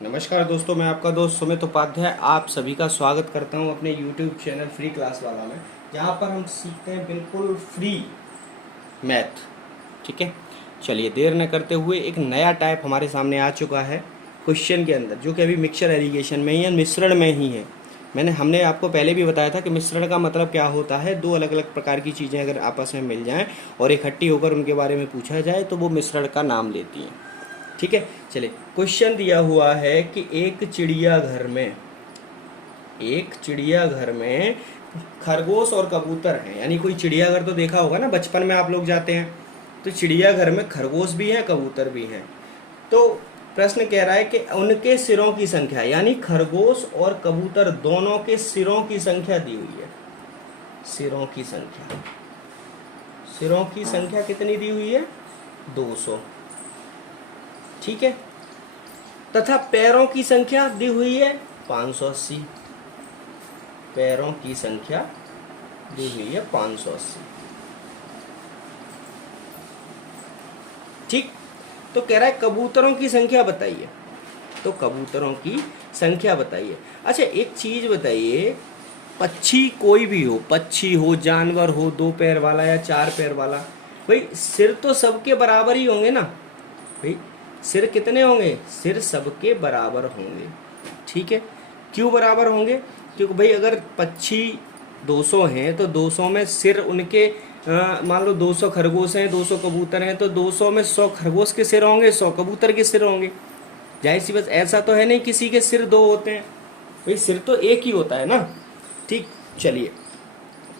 नमस्कार दोस्तों, मैं आपका दोस्त सुमित उपाध्याय आप सभी का स्वागत करता हूं अपने YouTube चैनल फ्री क्लास वाला में, जहां पर हम सीखते हैं बिल्कुल फ्री मैथ। ठीक है, चलिए देर न करते हुए एक नया टाइप हमारे सामने आ चुका है क्वेश्चन के अंदर, जो कि अभी मिक्सचर एलिगेशन में ही है, मिश्रण में ही है। हमने आपको पहले भी बताया था कि मिश्रण का मतलब क्या होता है। दो अलग अलग प्रकार की चीज़ें अगर आपस में मिल जाएं और इकट्ठी होकर उनके बारे में पूछा जाए तो वो मिश्रण का नाम लेती हैं। ठीक है, चलिए क्वेश्चन दिया हुआ है कि एक चिड़ियाघर में खरगोश और कबूतर हैं। यानी कोई चिड़ियाघर तो देखा होगा ना, बचपन में आप लोग जाते हैं तो चिड़ियाघर में खरगोश भी हैं, कबूतर भी हैं। तो प्रश्न कह रहा है कि उनके सिरों की संख्या, यानी खरगोश और कबूतर दोनों के सिरों की संख्या दी हुई है। सिरों की संख्या कितनी दी हुई है? 200। ठीक है, तथा पैरों की संख्या दी हुई है 580। पैरों की संख्या दी हुई है 580। ठीक, तो कह रहा है कबूतरों की संख्या बताइए। तो कबूतरों की संख्या बताइए। अच्छा, एक चीज बताइए, पक्षी कोई भी हो, पक्षी हो, जानवर हो, 2 पैर वाला या 4 पैर वाला, भाई सिर तो सबके बराबर ही होंगे ना। भाई सिर कितने होंगे? सिर सबके बराबर होंगे। ठीक है, क्यों बराबर होंगे? क्योंकि भाई अगर पक्षी 200 हैं तो 200 में सिर उनके, मान लो 200 खरगोश हैं, 200 कबूतर हैं, तो 200 में 100 खरगोश के सिर होंगे, 100 कबूतर के सिर होंगे। जाहिर सी बात, ऐसा तो है नहीं किसी के सिर 2 होते हैं। भाई सिर तो एक ही होता है ना। ठीक, चलिए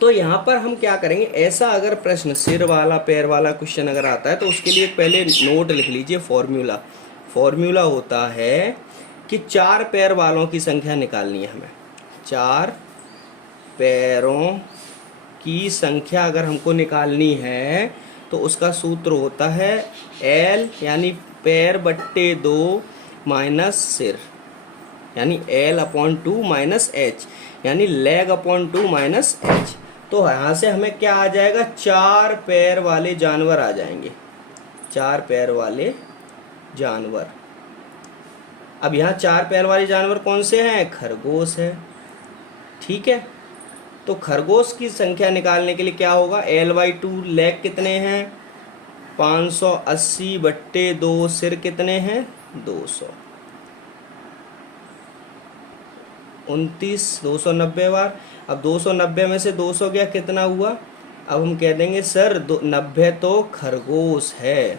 तो यहाँ पर हम क्या करेंगे, ऐसा अगर प्रश्न सिर वाला पैर वाला क्वेश्चन अगर आता है तो उसके लिए पहले नोट लिख लीजिए। फॉर्मूला होता है कि 4 पैर वालों की संख्या निकालनी है हमें। 4 पैरों की संख्या अगर हमको निकालनी है तो उसका सूत्र होता है L, यानी पैर बट्टे 2 माइनस सिर, यानी L/2 माइनस H, यानी लेग/2 माइनस H। तो यहाँ से हमें क्या आ जाएगा? 4 पैर वाले जानवर आ जाएंगे। 4 पैर वाले जानवर। अब यहाँ 4 पैर वाले जानवर कौन से हैं? खरगोश है। ठीक है, तो खरगोश की संख्या निकालने के लिए क्या होगा? L/2, लेग कितने हैं? 580 बट्टे 2, सिर कितने हैं? 200। 29, 290 बार। अब 290 में से 200 गया, कितना हुआ? अब हम कह देंगे सर 90 तो खरगोश है।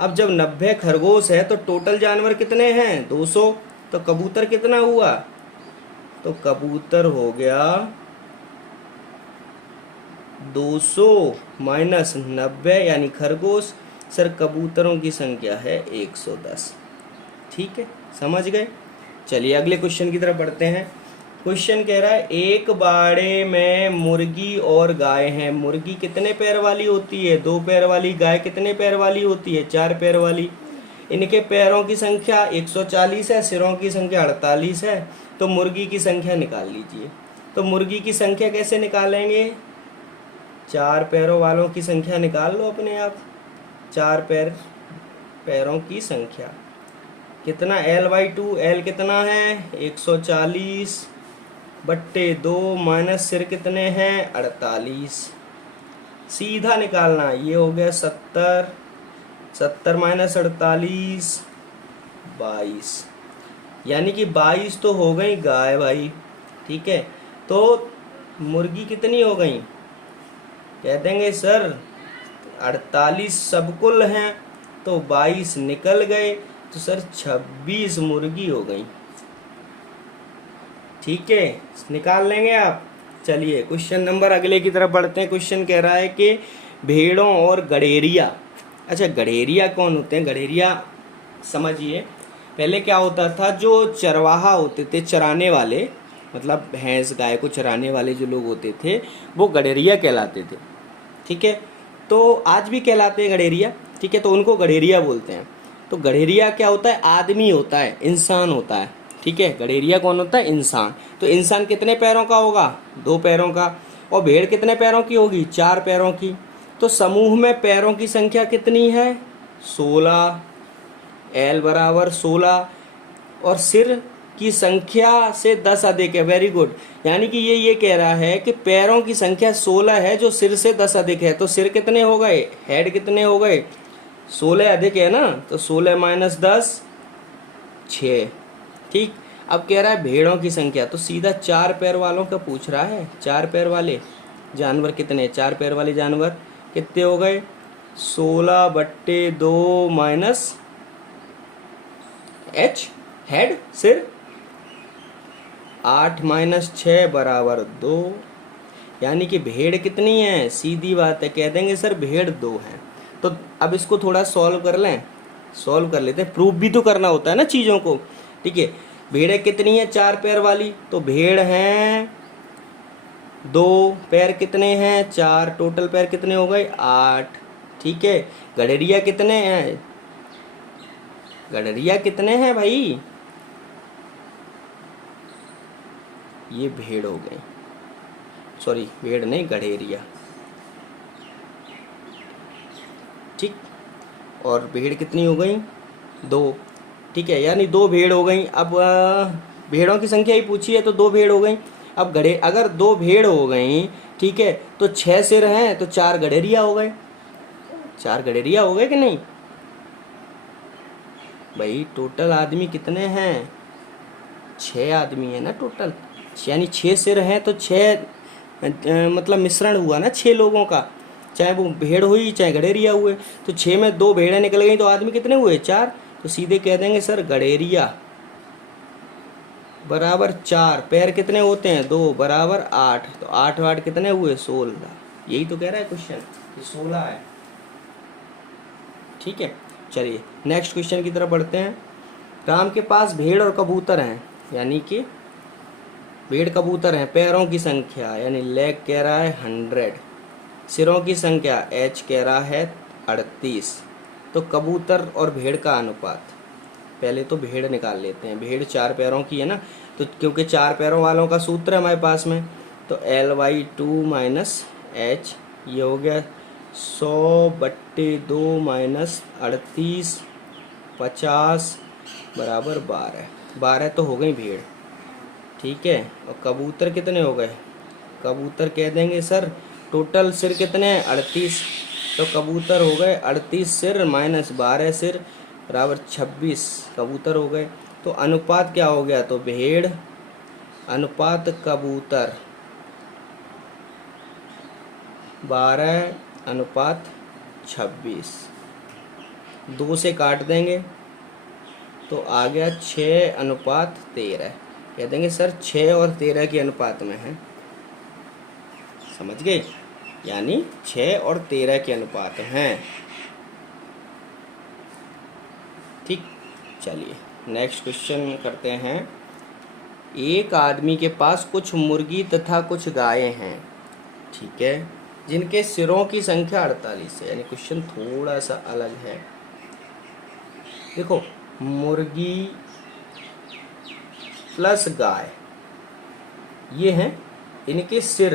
अब जब 90 खरगोश है तो टोटल जानवर कितने हैं? 200। तो कबूतर कितना हुआ? तो कबूतर हो गया 200 माइनस 90, यानी खरगोश। सर कबूतरों की संख्या है 110। ठीक है, समझ गए? चलिए अगले क्वेश्चन की तरफ बढ़ते हैं। क्वेश्चन कह रहा है एक बाड़े में मुर्गी और गाय हैं। मुर्गी कितने पैर वाली होती है? 2 पैर वाली। गाय कितने पैर वाली होती है? 4 पैर वाली। इनके पैरों की संख्या 140 है, सिरों की संख्या 48 है। तो मुर्गी की संख्या निकाल लीजिए। तो मुर्गी की संख्या कैसे निकालेंगे? 4 पैरों वालों की संख्या निकाल लो अपने आप। 4 पैरों की संख्या कितना? L/2। L कितना है? 140 बट्टे 2 माइनस सिर कितने हैं? 48। सीधा निकालना, ये हो गया 70। 70 माइनस 48 22, यानी कि 22 तो हो गई गाय भाई। ठीक है, तो मुर्गी कितनी हो गई? कह देंगे सर 48 सब कुल हैं, तो 22 निकल गए, तो सर 26 मुर्गी हो गई। ठीक है, निकाल लेंगे आप। चलिए क्वेश्चन नंबर अगले की तरफ बढ़ते हैं। क्वेश्चन कह रहा है कि भेड़ों और गड़ेरिया। अच्छा, गड़ेरिया कौन होते हैं? गड़ेरिया समझिए, पहले क्या होता था, जो चरवाहा होते थे, चराने वाले, मतलब भैंस गाय को चराने वाले जो लोग होते थे वो गड़ेरिया कहलाते थे। ठीक है, तो आज भी कहलाते हैं गड़ेरिया। ठीक है, तो उनको गड़ेरिया बोलते हैं। तो गड़ेरिया क्या होता है? आदमी होता है, इंसान होता है। ठीक है, गड़ेरिया कौन होता है? इंसान। तो इंसान कितने पैरों का होगा? 2 पैरों का। और भेड़ कितने पैरों की होगी? 4 पैरों की। तो समूह में पैरों की संख्या कितनी है? 16। L बराबर 16। और सिर की संख्या से 10 अधिक है। Very good. यानी कि ये कह रहा है कि पैरों की संख्या 16 है जो सिर से 10 अधिक है। तो सिर कितने हो गए, हेड कितने हो गए, 16 अधिक है ना, तो 16 माइनस 10 6। ठीक। अब कह रहा है भेड़ों की संख्या, तो सीधा 4 पैर वालों का पूछ रहा है। 4 पैर वाले जानवर कितने, 4 पैर वाले जानवर कितने हो गए, 16/2 माइनस h हेड सिर, 8 माइनस 6 बराबर 2। यानी कि भेड़ कितनी है, सीधी बात है, कह देंगे सर भेड़ 2 है। तो अब इसको थोड़ा सॉल्व कर लें, सॉल्व कर लेते हैं, प्रूफ भी तो करना होता है ना चीज़ों को। ठीक है, भेड़ें कितनी है 4 पैर वाली, तो भेड़ हैं 2, पैर कितने हैं 4, टोटल पैर कितने हो गए 8। ठीक है, गडरिया कितने हैं, गडरिया कितने हैं भाई, ये भेड़ हो गई, सॉरी भेड़ नहीं गडरिया। ठीक, और भेड़ कितनी हो गई 2। ठीक है, यानी 2 भेड़ हो गई। अब भेड़ों की संख्या ही पूछी है तो 2 भेड़ हो गई। अब अगर 2 भेड़ हो गई, ठीक है, तो 6 सिर हैं तो 4 गडरिया हो गए, 4 गडरिया हो गए कि नहीं भाई। टोटल आदमी कितने हैं, 6 आदमी है ना टोटल, यानी 6 सिर हैं तो 6 मतलब मिश्रण हुआ ना 6 लोगों का, चाहे वो भेड़ हुई चाहे गडेरिया हुए। तो 6 में 2 भेड़ें निकल गई तो आदमी कितने हुए 4। तो सीधे कह देंगे सर गडेरिया बराबर 4, पैर कितने होते हैं 2 बराबर 8, तो 8 8 कितने हुए 16। यही तो कह रहा है क्वेश्चन कि 16 है। ठीक है, चलिए नेक्स्ट क्वेश्चन की तरफ बढ़ते हैं। राम के पास भेड़ और कबूतर हैं, यानी कि भेड़ कबूतर हैं, पैरों की संख्या यानी लेग कह रहा है 100, सिरों की संख्या एच कह रहा है 38। तो कबूतर और भेड़ का अनुपात, पहले तो भेड़ निकाल लेते हैं। भेड़ 4 पैरों की है ना, तो क्योंकि 4 पैरों वालों का सूत्र है हमारे पास में, तो L/2 माइनस एच, ये हो गया 100/2 माइनस 38 50 बराबर 12 तो हो गई भेड़। ठीक है, और कबूतर कितने हो गए, कबूतर कह देंगे सर टोटल सिर कितने हैं 38, तो कबूतर हो गए 38 सिर माइनस 12 सिर बराबर 26 कबूतर हो गए। तो अनुपात क्या हो गया, तो भेड़ अनुपात कबूतर 12/26, 2 से काट देंगे तो आ गया 6/13। कह देंगे सर 6 और 13 के अनुपात में है, समझ गए, यानी 6 और 13 के अनुपात हैं। ठीक, चलिए नेक्स्ट क्वेश्चन करते हैं। एक आदमी के पास कुछ मुर्गी तथा कुछ गायें हैं, ठीक है, जिनके सिरों की संख्या 48 है, यानी क्वेश्चन थोड़ा सा अलग है। देखो, मुर्गी प्लस गाय ये हैं, इनके सिर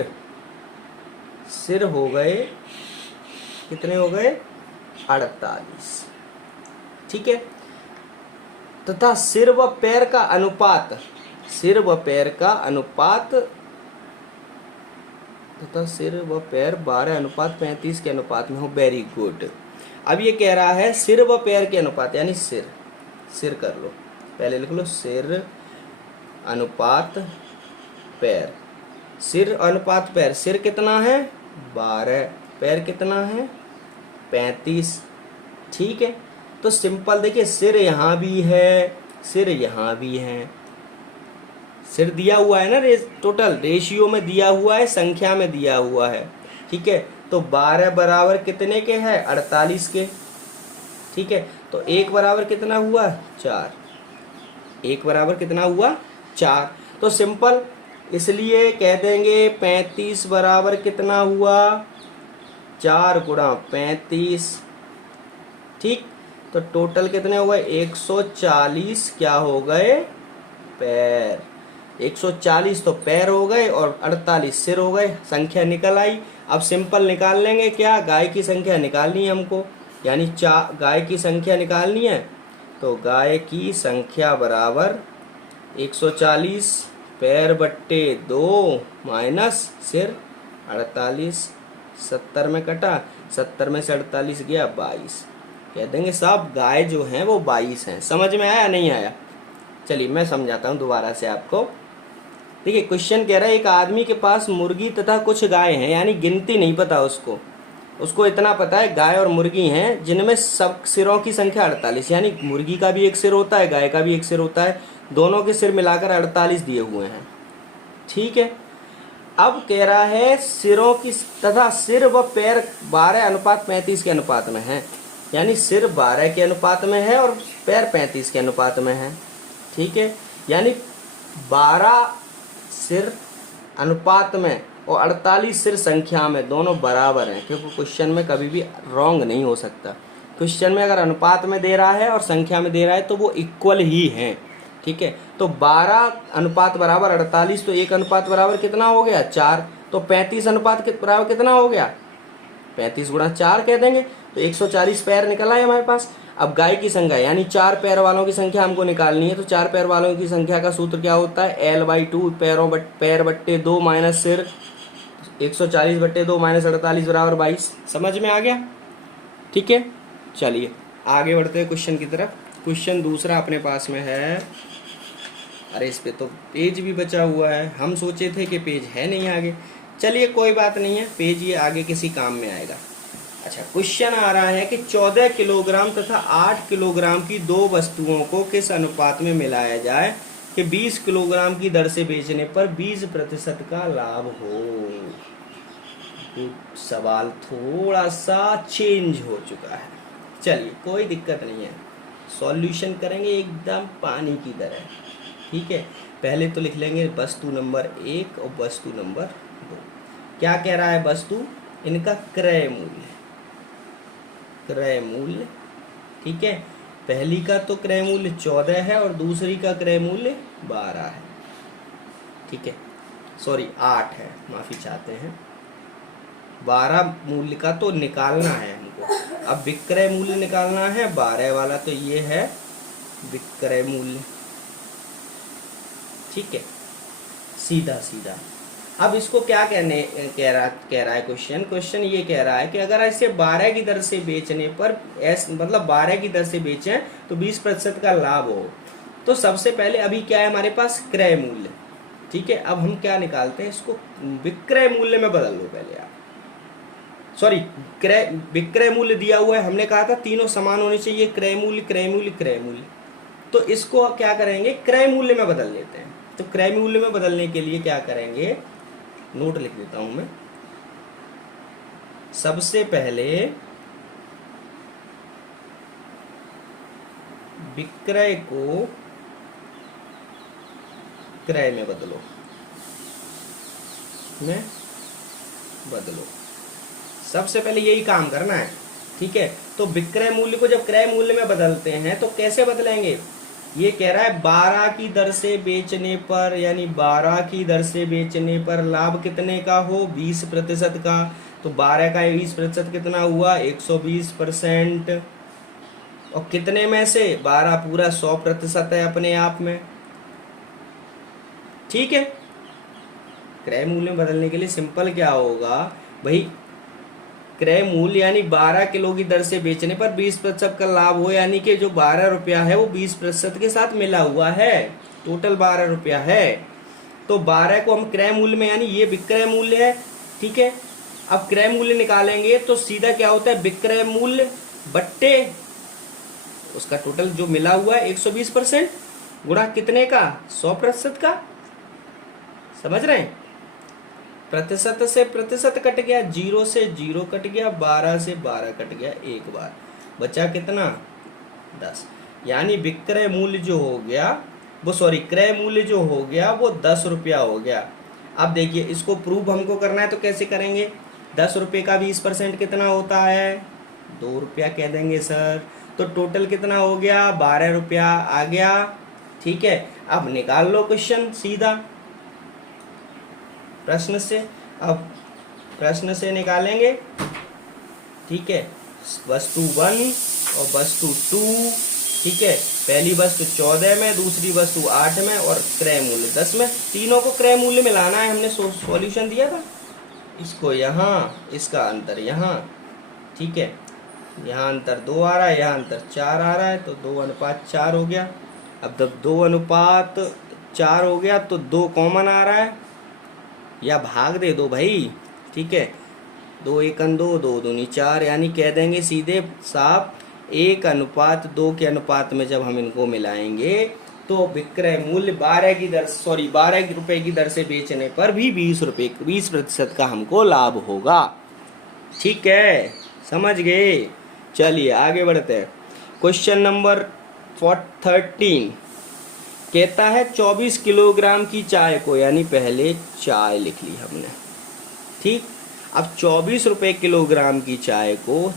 हो गए कितने हो गए 48। ठीक है, तथा सिर व पैर का अनुपात, सिर व पैर का अनुपात तथा सिर व पैर 12/35 के अनुपात में हो। Very good. अब ये कह रहा है सिर व पैर के अनुपात, यानी सिर कर लो, पहले लिख लो सिर अनुपात पैर, सिर अनुपात पैर, सिर कितना है 12, पैर कितना है 35। ठीक है, तो सिंपल देखिए, सिर यहाँ भी है, सिर यहाँ भी है, सिर दिया हुआ है ना, टोटल रेशियो में दिया हुआ है, संख्या में दिया हुआ है। ठीक है, तो 12 बराबर कितने के है 48 के। ठीक है, तो 1 बराबर कितना हुआ 4, 1 बराबर कितना हुआ 4। तो सिंपल इसलिए कह देंगे 35 बराबर कितना हुआ 4 गुणा 35। ठीक, तो टोटल कितने हो गए 140 क्या हो गए पैर, 140 तो पैर हो गए और 48 सिर हो गए, संख्या निकल आई। अब सिंपल निकाल लेंगे क्या, गाय की संख्या निकालनी है हमको, यानी गाय की संख्या निकालनी है, तो गाय की संख्या बराबर 140 पैर बट्टे 2 माइनस सिर 48। 70 में कटा, 70 में से 48 गया 22। कह देंगे साहब गाय जो हैं वो 22 हैं। समझ में आया नहीं आया? चलिए मैं समझाता हूँ दोबारा से आपको। देखिए क्वेश्चन कह रहा है एक आदमी के पास मुर्गी तथा कुछ गाय हैं, यानी गिनती नहीं पता उसको इतना पता है गाय और मुर्गी हैं जिनमें सब सिरों की संख्या 48, यानी मुर्गी का भी एक सिर होता है, गाय का भी एक सिर होता है, दोनों के सिर मिलाकर 48 दिए हुए हैं। ठीक है, अब कह रहा है सिरों की तथा सिर व पैर 12:35 के अनुपात में है, यानी सिर 12 के अनुपात में है और पैर 35 के अनुपात में है। ठीक है, यानी 12 सिर अनुपात में और 48 सिर संख्या में दोनों बराबर हैं, क्योंकि क्वेश्चन में कभी भी रॉन्ग नहीं हो सकता। क्वेश्चन में अगर अनुपात में दे रहा है और संख्या में दे रहा है तो वो इक्वल ही हैं। ठीक है, तो 12 अनुपात बराबर 48, तो 1 अनुपात बराबर कितना हो गया 4, तो 35 अनुपात बराबर कितना हो गया 35 गुणा 4 कह देंगे, तो 140 पैर निकला है हमारे पास। अब गाय की संख्या यानी 4 पैर वालों की संख्या हमको निकालनी है, तो 4 पैर वालों की संख्या का सूत्र क्या होता है L/2 पैर बट्टे 2 माइनस सिर 140 बट्टे 2 माइनस 48 बराबर 22। समझ में आ गया? ठीक है, चलिए आगे बढ़ते हैं क्वेश्चन की तरफ। क्वेश्चन दूसरा अपने पास में है। अरे इस पे तो पेज भी बचा हुआ है, हम सोचे थे कि पेज है नहीं आगे। चलिए कोई बात नहीं है, पेज ये आगे किसी काम में आएगा। अच्छा, क्वेश्चन आ रहा है कि 14 किलोग्राम तथा 8 किलोग्राम की दो वस्तुओं को किस अनुपात में मिलाया जाए कि 20 किलोग्राम की दर से बेचने पर 20% का लाभ हो। तो सवाल थोड़ा सा चेंज हो चुका है। चलिए कोई दिक्कत नहीं है, सॉल्यूशन करेंगे एकदम पानी की तरह। ठीक है, पहले तो लिख लेंगे वस्तु नंबर 1 और वस्तु नंबर 2। क्या कह रहा है? वस्तु इनका क्रय मूल्य। ठीक है, पहली का तो क्रय मूल्य 14 है और दूसरी का क्रय मूल्य 12 है। ठीक है, सॉरी 8 है, माफी चाहते हैं। 12 मूल्य का तो निकालना है हमको, अब विक्रय मूल्य निकालना है 12 वाला, तो ये है विक्रय मूल्य। ठीक है, सीधा सीधा। अब इसको क्या कह रहा है क्वेश्चन ये कह रहा है कि अगर ऐसे 12 की दर से बेचने पर मतलब 12 की दर से बेचें तो 20% का लाभ हो। तो सबसे पहले अभी क्या है हमारे पास क्रय मूल्य। ठीक है, अब हम क्या निकालते हैं, इसको विक्रय मूल्य में बदल लो पहले आप। सॉरी, विक्रय मूल्य दिया हुआ है, हमने कहा था तीनों समान होने चाहिए, क्रय मूल्य क्रय मूल्य क्रय मूल्य। तो इसको क्या करेंगे, क्रय मूल्य में बदल लेते हैं। तो क्रय मूल्य में बदलने के लिए क्या करेंगे, नोट लिख देता हूं मैं। सबसे पहले विक्रय को क्रय में बदलो, सबसे पहले यही काम करना है। ठीक है, तो विक्रय मूल्य को जब क्रय मूल्य में बदलते हैं तो कैसे बदलेंगे, ये कह रहा है 12 की दर से बेचने पर, यानी 12 की दर से बेचने पर लाभ कितने का हो 20% का। तो 12 का 20% कितना हुआ 120%, और कितने में से 12 पूरा 100% है अपने आप में। ठीक है, क्रय मूल्य में बदलने के लिए सिंपल क्या होगा भाई, क्रय मूल्य यानी 12 किलो की दर से बेचने पर 20% का लाभ हो, यानी कि जो 12 रुपया है वो 20% के साथ मिला हुआ है, टोटल 12 रुपया है। तो 12 को हम क्रय मूल्य में, यानी ये विक्रय मूल्य है। ठीक है, अब क्रय मूल्य निकालेंगे तो सीधा क्या होता है, विक्रय मूल्य बट्टे उसका टोटल जो मिला हुआ है 120% गुणा कितने का 100% का। समझ रहे हैं, प्रतिशत से प्रतिशत कट गया, 0 से 0 कट गया, 12 से 12 कट गया, एक बार बचा कितना 10। यानी विक्रय मूल्य जो हो गया वो, सॉरी क्रय मूल्य जो हो गया वो 10 रुपया हो गया। अब देखिए इसको प्रूव हमको करना है तो कैसे करेंगे, 10 रुपये का 20% कितना होता है 2 रुपया कह देंगे सर। तो टोटल कितना हो गया 12 रुपया आ गया। ठीक है, अब निकाल लो क्वेश्चन सीधा प्रश्न से। अब प्रश्न से निकालेंगे। ठीक है, वस्तु 1 और वस्तु 2 ठीक है, पहली वस्तु 14 में, दूसरी वस्तु 8 में और क्रय मूल्य 10 में। तीनों को क्रय मूल्य में लाना है, हमने सॉल्यूशन दिया था। इसको यहाँ, इसका अंतर यहाँ, ठीक है, यहाँ अंतर 2 आ रहा है, यहाँ अंतर 4 आ रहा है, तो 2:4 हो गया। अब जब 2:4 हो गया तो 2 कॉमन आ रहा है, या भाग दे दो भाई, ठीक है, 2 एकन 2, 2 दूनी 4, यानी कह देंगे सीधे साफ 1:2 के अनुपात में जब हम इनको मिलाएंगे तो विक्रय मूल्य 12 रुपए की दर से बेचने पर भी 20% का हमको लाभ होगा। ठीक है, समझ गए। चलिए आगे बढ़ते हैं। क्वेश्चन नंबर 13 कहता है 24 किलोग्राम की चाय को, यानी पहले चाय लिख ली हमने, ठीक। अब 24 रुपए किलोग्राम की चाय को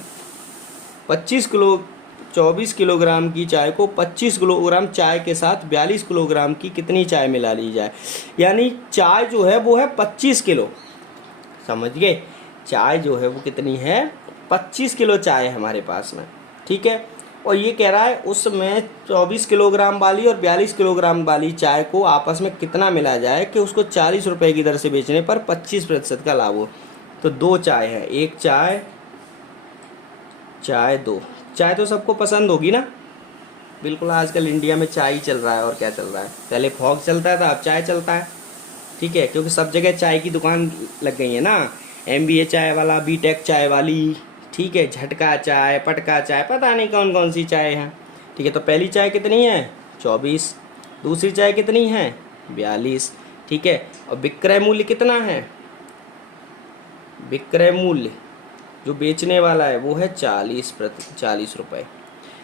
24 किलोग्राम की चाय को 25 किलोग्राम चाय के साथ 42 किलोग्राम की कितनी चाय मिला ली जाए। यानी चाय जो है वो है 25 किलो, समझ गए। चाय जो है वो कितनी है, 25 किलो चाय है हमारे पास में, ठीक है। और ये कह रहा है उसमें 24 किलोग्राम वाली और 42 किलोग्राम वाली चाय को आपस में कितना मिला जाए कि उसको 40 रुपए की दर से बेचने पर 25% का लाभ हो। तो 2 चाय है, एक चाय, चाय 2। चाय तो सबको पसंद होगी ना, बिल्कुल। आजकल इंडिया में चाय ही चल रहा है, और क्या चल रहा है। पहले फॉग चलता था, अब चाय चलता है, ठीक है, क्योंकि सब जगह चाय की दुकान लग गई है ना। MBA चाय वाला, BTech चाय वाली, ठीक है, झटका चाय, पटका चाय, पता नहीं कौन कौन सी चाय है, ठीक है। तो पहली चाय कितनी है, 24। दूसरी चाय कितनी है, 42, ठीक है। और विक्रय मूल्य कितना है, विक्रय मूल्य जो बेचने वाला है वो है 40 रुपए।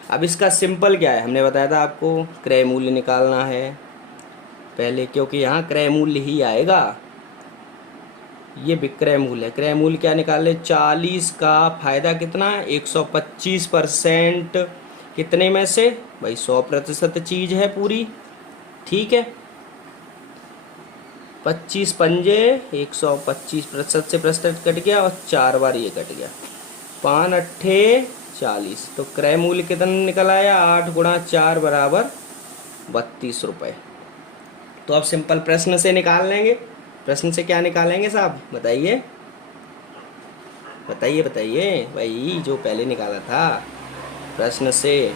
अब इसका सिंपल क्या है, हमने बताया था आपको, क्रय मूल्य निकालना है पहले, क्योंकि यहाँ क्रय मूल्य ही आएगा। ये विक्रय मूल्य है, क्रय मूल्य क्या निकाले, 40 का फायदा कितना है, 125%। कितने में से भाई, 100% चीज है पूरी, ठीक है। 25 पंजे 125% से प्रतिशत कट गया और 4 बार ये कट गया, 5 अट्ठे 40। तो क्रय मूल्य कितना निकल आया, 8 गुणा 4 बराबर 32 रुपए। तो अब सिंपल प्रश्न से निकाल लेंगे। प्रश्न से क्या निकालेंगे साहब, बताइए बताइए बताइए भाई, जो पहले निकाला था प्रश्न से।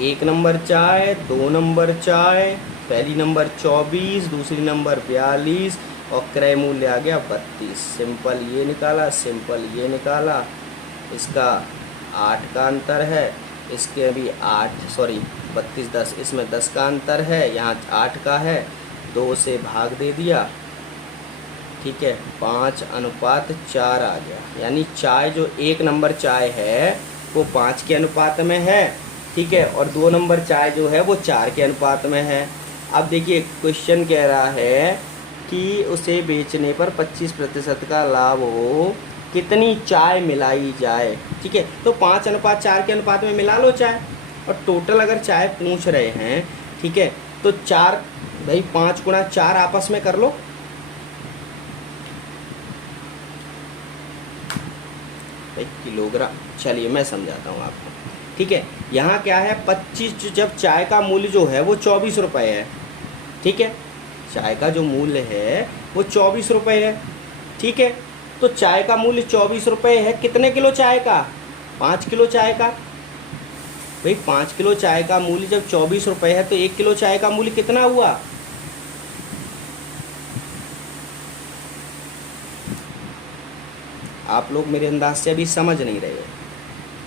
1 नंबर चाय, 2 नंबर चाय, पहली नंबर 24, दूसरी नंबर 42 और क्रय मूल्य आ गया 32। सिंपल ये निकाला, सिंपल ये निकाला। इसका 8 का अंतर है, इसके भी 32 10, इसमें 10 का अंतर है, यहाँ 8 का है, 2 से भाग दे दिया, ठीक है, 5:4 आ गया। यानी चाय जो 1 नंबर चाय है वो 5 के अनुपात में है, ठीक है, और 2 नंबर चाय जो है वो 4 के अनुपात में है। अब देखिए क्वेश्चन कह रहा है कि उसे बेचने पर 25% का लाभ हो, कितनी चाय मिलाई जाए, ठीक है। तो 5:4 के अनुपात में मिला लो चाय, और टोटल अगर चाय पूछ रहे हैं, ठीक है, तो 4 भाई 5 गुणा 4 आपस में कर लो, भाई किलोग्राम। चलिए मैं समझाता हूँ आपको, ठीक है। यहाँ क्या है, 25, जब चाय का मूल्य जो है वो 24 रुपये है, ठीक है, चाय का जो मूल्य है वो 24 रुपये है, ठीक है। तो चाय का मूल्य 24 रुपये है, कितने किलो चाय का, 5 किलो चाय का। भाई 5 किलो चाय का मूल्य जब 24 रुपये है तो 1 किलो चाय का मूल्य कितना हुआ, आप लोग मेरे अंदाज से अभी समझ नहीं रहे हो,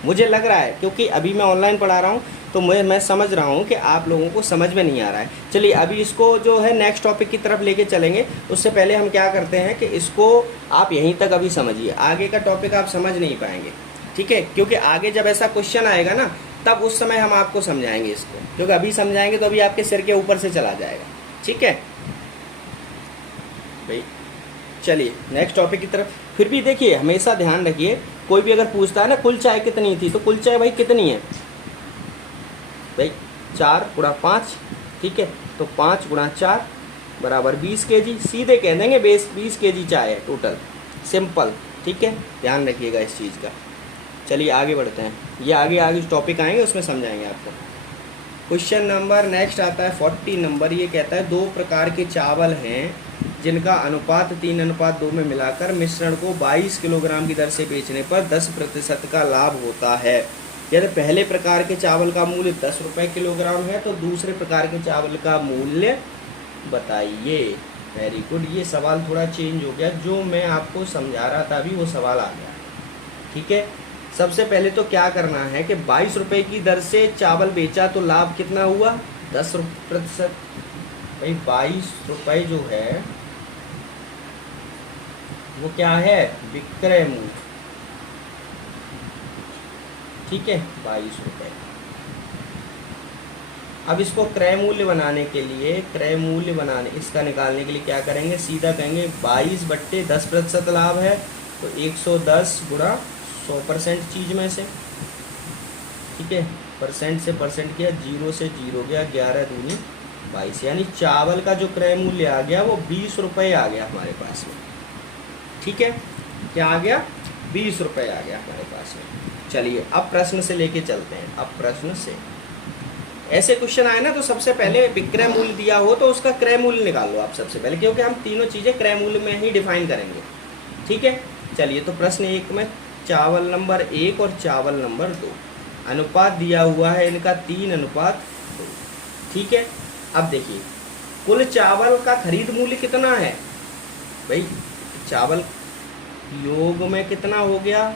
मुझे लग रहा है, क्योंकि अभी मैं ऑनलाइन पढ़ा रहा हूँ तो मैं समझ रहा हूँ कि आप लोगों को समझ में नहीं आ रहा है। चलिए अभी इसको जो है नेक्स्ट टॉपिक की तरफ लेके चलेंगे। उससे पहले हम क्या करते हैं कि इसको आप यहीं तक अभी समझिए, आगे का टॉपिक आप समझ नहीं पाएंगे, ठीक है, क्योंकि आगे जब ऐसा क्वेश्चन आएगा ना तब उस समय हम आपको समझाएंगे इसको, क्योंकि अभी समझाएंगे तो अभी आपके सिर के ऊपर से चला जाएगा, ठीक है भाई। चलिए नेक्स्ट टॉपिक की तरफ। फिर भी देखिए हमेशा ध्यान रखिए, कोई भी अगर पूछता है ना कुल चाय कितनी थी, तो कुल चाय भाई कितनी है, भाई 4 गुणा 5, ठीक है, तो 5 गुणा 4 बराबर 20 kg। सीधे कह देंगे 20 kg चाय है टोटल, सिंपल, ठीक है, ध्यान रखिएगा इस चीज़ का। चलिए आगे बढ़ते हैं, ये आगे टॉपिक आएंगे उसमें समझाएंगे आपको। क्वेश्चन नंबर नेक्स्ट आता है 40 नंबर। ये कहता है दो प्रकार के चावल हैं जिनका अनुपात 3:2 में मिलाकर मिश्रण को 22 किलोग्राम की दर से बेचने पर 10% का लाभ होता है। यदि पहले प्रकार के चावल का मूल्य 10 रुपये किलोग्राम है तो दूसरे प्रकार के चावल का मूल्य बताइए। Very good. ये सवाल थोड़ा चेंज हो गया, जो मैं आपको समझा रहा था अभी वो सवाल आ गया। ठीक है, सबसे पहले तो क्या करना है कि 22 रुपये की दर से चावल बेचा तो लाभ कितना हुआ? 10%। भाई 22 रुपये जो है वो क्या है? विक्रय मूल्य। ठीक है, 22 रुपये। अब इसको क्रय मूल्य बनाने के लिए, इसका निकालने के लिए क्या करेंगे? सीधा कहेंगे 22/10% लाभ है तो 110 गुणा 100% चीज में से। ठीक है, परसेंट से परसेंट किया, 0 से 0 गया, 11 दूनी 22, यानी चावल का जो क्रय मूल्य आ गया वो 20 रुपये आ गया हमारे पास में। ठीक है, क्या आ गया? 20 रुपये आ गया हमारे पास में। चलिए अब प्रश्न से लेके चलते हैं। अब प्रश्न से ऐसे क्वेश्चन आए ना तो सबसे पहले विक्रय मूल्य दिया हो तो उसका क्रय मूल्य निकाल लो आप सबसे पहले, क्योंकि हम तीनों चीज़ें क्रय मूल्य में ही डिफाइन करेंगे। ठीक है, चलिए तो प्रश्न 1 में चावल नंबर 1 और चावल नंबर 2 अनुपात दिया हुआ है इनका 3:2। ठीक है, अब देखिए कुल चावल का खरीद मूल्य कितना है? भाई चावल योग में कितना हो गया?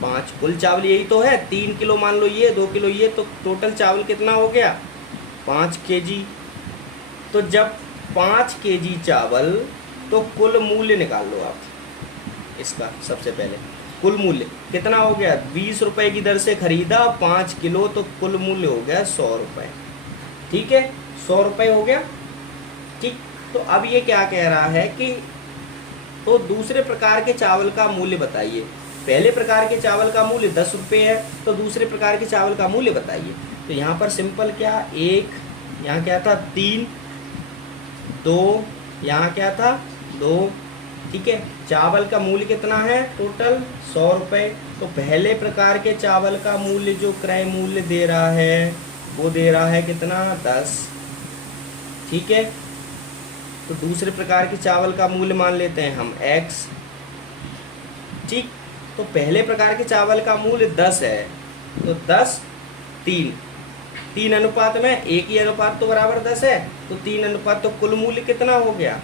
5। कुल चावल यही तो है, 3 किलो मान लो ये, 2 किलो ये, तो टोटल चावल कितना हो गया? 5 kg। तो जब 5 kg चावल, तो कुल मूल्य निकाल लो आप इसका। सबसे पहले कुल मूल्य कितना हो गया? 20 रुपये की दर से खरीदा 5 किलो, तो कुल मूल्य हो गया 100 रुपये। ठीक है, 100 रुपये हो गया। ठीक, तो अब ये क्या कह रहा है कि तो दूसरे प्रकार के चावल का मूल्य बताइए। पहले प्रकार के चावल का मूल्य 10 रुपये है तो दूसरे प्रकार के चावल का मूल्य बताइए। तो यहाँ पर सिंपल क्या, 1, यहाँ क्या था 3, 2, यहाँ क्या था 2। ठीक है, चावल का मूल्य कितना है? टोटल 100 रुपये। तो पहले प्रकार के चावल का मूल्य जो क्रय मूल्य दे रहा है वो दे रहा है कितना? 10। ठीक है, तो दूसरे प्रकार के चावल का मूल्य मान लेते हैं हम x। ठीक, तो पहले प्रकार के चावल का मूल्य 10 है तो 10 3 अनुपात में, एक ही अनुपात तो बराबर 10 है, तो 3 अनुपात, तो कुल मूल्य कितना हो गया?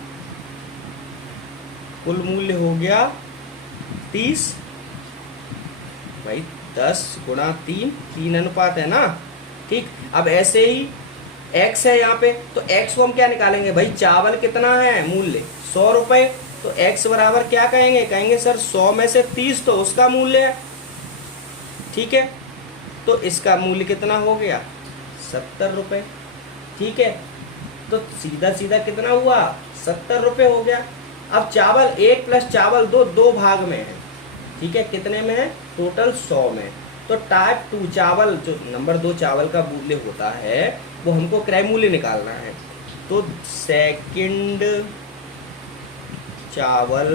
कुल मूल्य हो गया 30। भाई 10 गुणा 3 अनुपात है ना। ठीक, अब ऐसे ही x है यहाँ पे, तो x को हम क्या निकालेंगे? भाई चावल कितना है मूल्य? 100 रुपये। तो x बराबर क्या कहेंगे? कहेंगे सर 100 में से 30 तो उसका मूल्य है। ठीक है, तो इसका मूल्य कितना हो गया? 70 रुपये। ठीक है, तो सीधा सीधा कितना हुआ? 70 रुपये हो गया। अब चावल 1 प्लस चावल 2 भाग में है। ठीक है, कितने में है? टोटल 100 में। तो टाइप 2 चावल जो नंबर 2 चावल का मूल्य होता है वो हमको क्रय मूल्य निकालना है। तो सेकंड चावल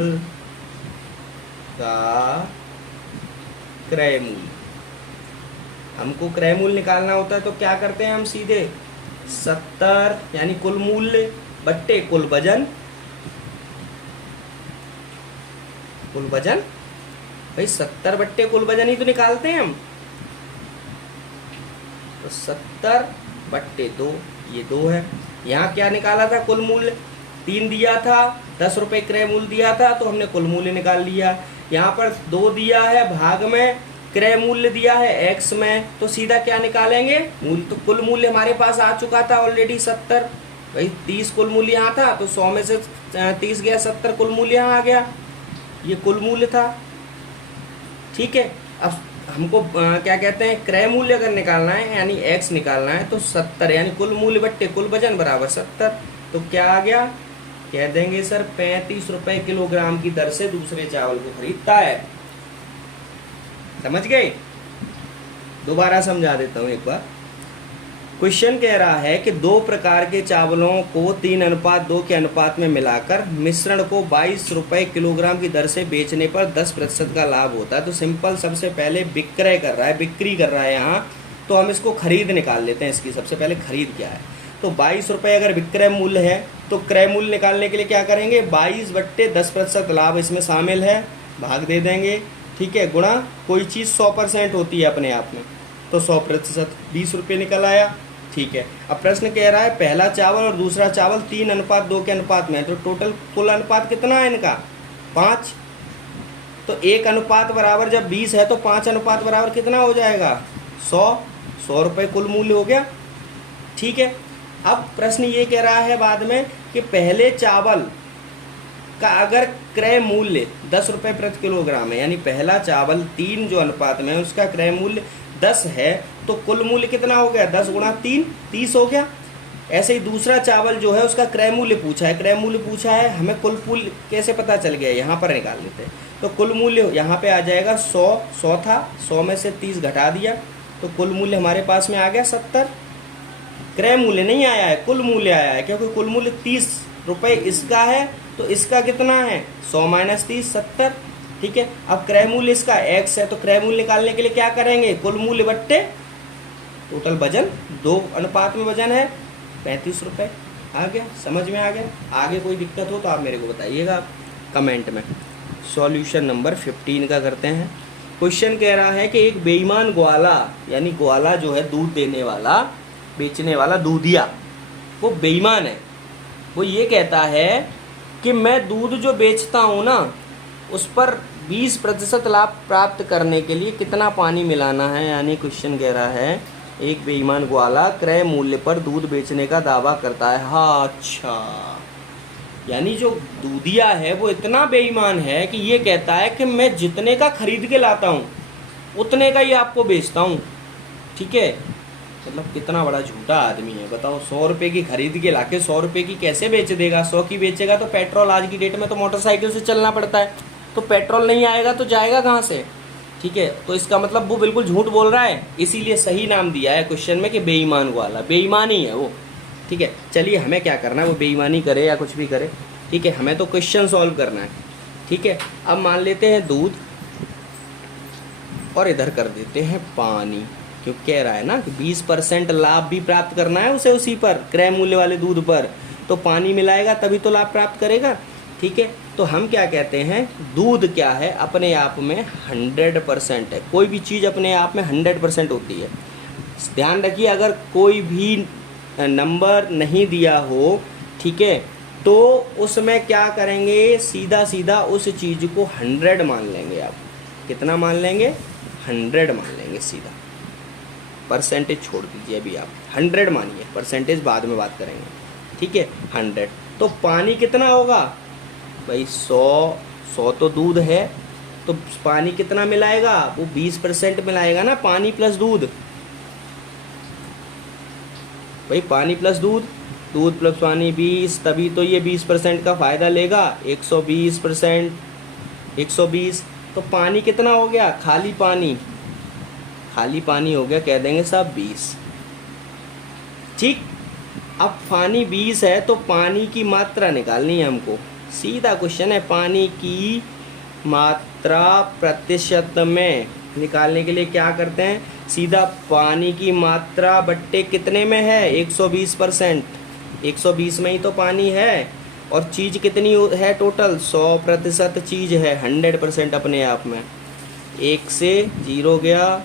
का क्रय मूल्य, हमको क्रय मूल्य निकालना होता है तो क्या करते हैं हम? सीधे 70 यानी कुल मूल्य बट्टे कुल वजन। कुल वजन, भाई 70 बट्टे कुल वजन ही तो निकालते हैं हम। तो 70 बट्टे 2, ये 2 है। यहाँ क्या निकाला था? कुल मूल्य 3 दिया था, 10 रुपये क्रय मूल्य दिया था तो हमने कुल मूल्य निकाल लिया। यहाँ पर 2 दिया है भाग में, क्रय मूल्य दिया है x में, तो सीधा क्या निकालेंगे? मूल्य। तो कुल मूल्य हमारे पास आ चुका था ऑलरेडी 70। भाई 30 कुल मूल्य यहाँ था तो 100 में से 30 गया, 70 कुल मूल्य यहाँ आ गया, ये कुल मूल्य था। ठीक है, अब हमको क्या कहते हैं? क्रय मूल्य अगर निकालना है यानी x निकालना है तो 70 यानी कुल मूल्य बट्टे कुल वजन बराबर 70। तो क्या आ गया? कह देंगे सर 35 रुपये किलोग्राम की दर से दूसरे चावल को खरीदता है। समझ गए? दोबारा समझा देता हूँ एक बार। क्वेश्चन कह रहा है कि दो प्रकार के चावलों को 3:2 के अनुपात में मिलाकर मिश्रण को 22 रुपये किलोग्राम की दर से बेचने पर 10% का लाभ होता है। तो सिंपल सबसे पहले विक्रय कर रहा है, बिक्री कर रहा है यहाँ तो हम इसको खरीद निकाल लेते हैं। इसकी सबसे पहले खरीद क्या है, तो 22 रुपये अगर विक्रय मूल्य है तो क्रय मूल्य निकालने के लिए क्या करेंगे, 22/10% लाभ इसमें शामिल है, भाग दे देंगे, ठीक है, गुणा कोई चीज़ 100% होती है अपने आप में, तो 100% 20 रुपये निकल आया, ठीक है। अब प्रश्न कह रहा है पहला चावल और दूसरा चावल 3:2 के अनुपात में है, तो टोटल कुल अनुपात कितना है इनका, 5। तो 1 अनुपात बराबर जब 20 है तो 5 अनुपात बराबर कितना हो जाएगा, 100 रुपये कुल मूल्य हो गया, ठीक है। अब प्रश्न ये कह रहा है बाद में कि पहले चावल का अगर क्रय मूल्य 10 रुपये प्रति किलोग्राम है, यानी पहला चावल 3 जो अनुपात में है उसका क्रय मूल्य 10 है, तो कुल मूल्य कितना हो गया, 10 × 3 30 हो गया। ऐसे ही दूसरा चावल जो है उसका क्रय मूल्य पूछा है, क्रय मूल्य पूछा है, हमें कुल मूल्य कैसे पता चल गया, यहाँ पर निकाल लेते हैं। तो कुल मूल्य यहाँ पे आ जाएगा 100 था, 100 में से 30 घटा दिया, तो कुल मूल्य हमारे पास में आ गया 70। क्रय मूल्य नहीं आया है, कुल मूल्य आया है, क्योंकि कुल मूल्य 30 रुपये इसका है, तो इसका कितना है, 100 - 30 70, ठीक है। अब क्रय मूल्य इसका x है, तो क्रय मूल्य निकालने के लिए क्या करेंगे, कुल मूल्य बट्टे टोटल वजन, 2 अनुपात में वजन है, 35 रुपये। आ गया, समझ में आ गया। आगे कोई दिक्कत हो तो आप मेरे को बताइएगा कमेंट में। सॉल्यूशन नंबर 15 का करते हैं। क्वेश्चन कह रहा है कि एक बेईमान ग्वाला, यानी ग्वाला जो है दूध देने वाला, बेचने वाला दूधिया, वो बेईमान है। वो ये कहता है कि मैं दूध जो बेचता हूँ ना उस पर 20% लाभ प्राप्त करने के लिए कितना पानी मिलाना है। यानी क्वेश्चन कह रहा है एक बेईमान ग्वाला क्रय मूल्य पर दूध बेचने का दावा करता है। हाँ अच्छा, यानी जो दूधिया है वो इतना बेईमान है कि ये कहता है कि मैं जितने का खरीद के लाता हूँ उतने का ही आपको बेचता हूँ, ठीक है। मतलब कितना बड़ा झूठा आदमी है, बताओ। 100 रुपये की खरीद के लाके 100 रुपये की कैसे बेच देगा। 100 की बेचेगा तो पेट्रोल, आज की डेट में तो मोटरसाइकिल से चलना पड़ता है, तो पेट्रोल नहीं आएगा तो जाएगा कहाँ से, ठीक है। तो इसका मतलब वो बिल्कुल झूठ बोल रहा है, इसीलिए सही नाम दिया है क्वेश्चन में कि बेईमान वाला, बेईमानी है वो, ठीक है। चलिए हमें क्या करना है, वो बेईमानी करे या कुछ भी करे, ठीक है, हमें तो क्वेश्चन सॉल्व करना है, ठीक है। अब मान लेते हैं दूध और इधर कर देते हैं पानी, क्योंकि कह रहा है ना कि 20% लाभ भी प्राप्त करना है उसे उसी पर, क्रय मूल्य वाले दूध पर, तो पानी मिलाएगा तभी तो लाभ प्राप्त करेगा, ठीक है। तो हम क्या कहते हैं, दूध क्या है, अपने आप में 100% है। कोई भी चीज़ अपने आप में 100% होती है। ध्यान रखिए, अगर कोई भी नंबर नहीं दिया हो, ठीक है, तो उसमें क्या करेंगे, सीधा सीधा उस चीज़ को 100 मान लेंगे। आप कितना मान लेंगे, 100 मान लेंगे सीधा, परसेंटेज छोड़ दीजिए अभी, आप 100 मानिए, परसेंटेज बाद में बात करेंगे, ठीक है। 100 तो पानी कितना होगा भाई, 100 तो दूध है, तो पानी कितना मिलाएगा, वो 20% मिलाएगा ना, पानी प्लस दूध, भाई पानी प्लस दूध, दूध प्लस पानी 20, तभी तो ये 20% का फ़ायदा लेगा। 120%, 120, तो पानी कितना हो गया, खाली पानी हो गया, कह देंगे साहब 20, ठीक। अब पानी 20 है तो पानी की मात्रा निकालनी है हमको, सीधा क्वेश्चन है। पानी की मात्रा प्रतिशत में निकालने के लिए क्या करते हैं, सीधा पानी की मात्रा बट्टे कितने में है, 120%, 120 में ही तो पानी है, और चीज़ कितनी है टोटल, 100% चीज़ है, 100% अपने आप में। 1 से 0 गया,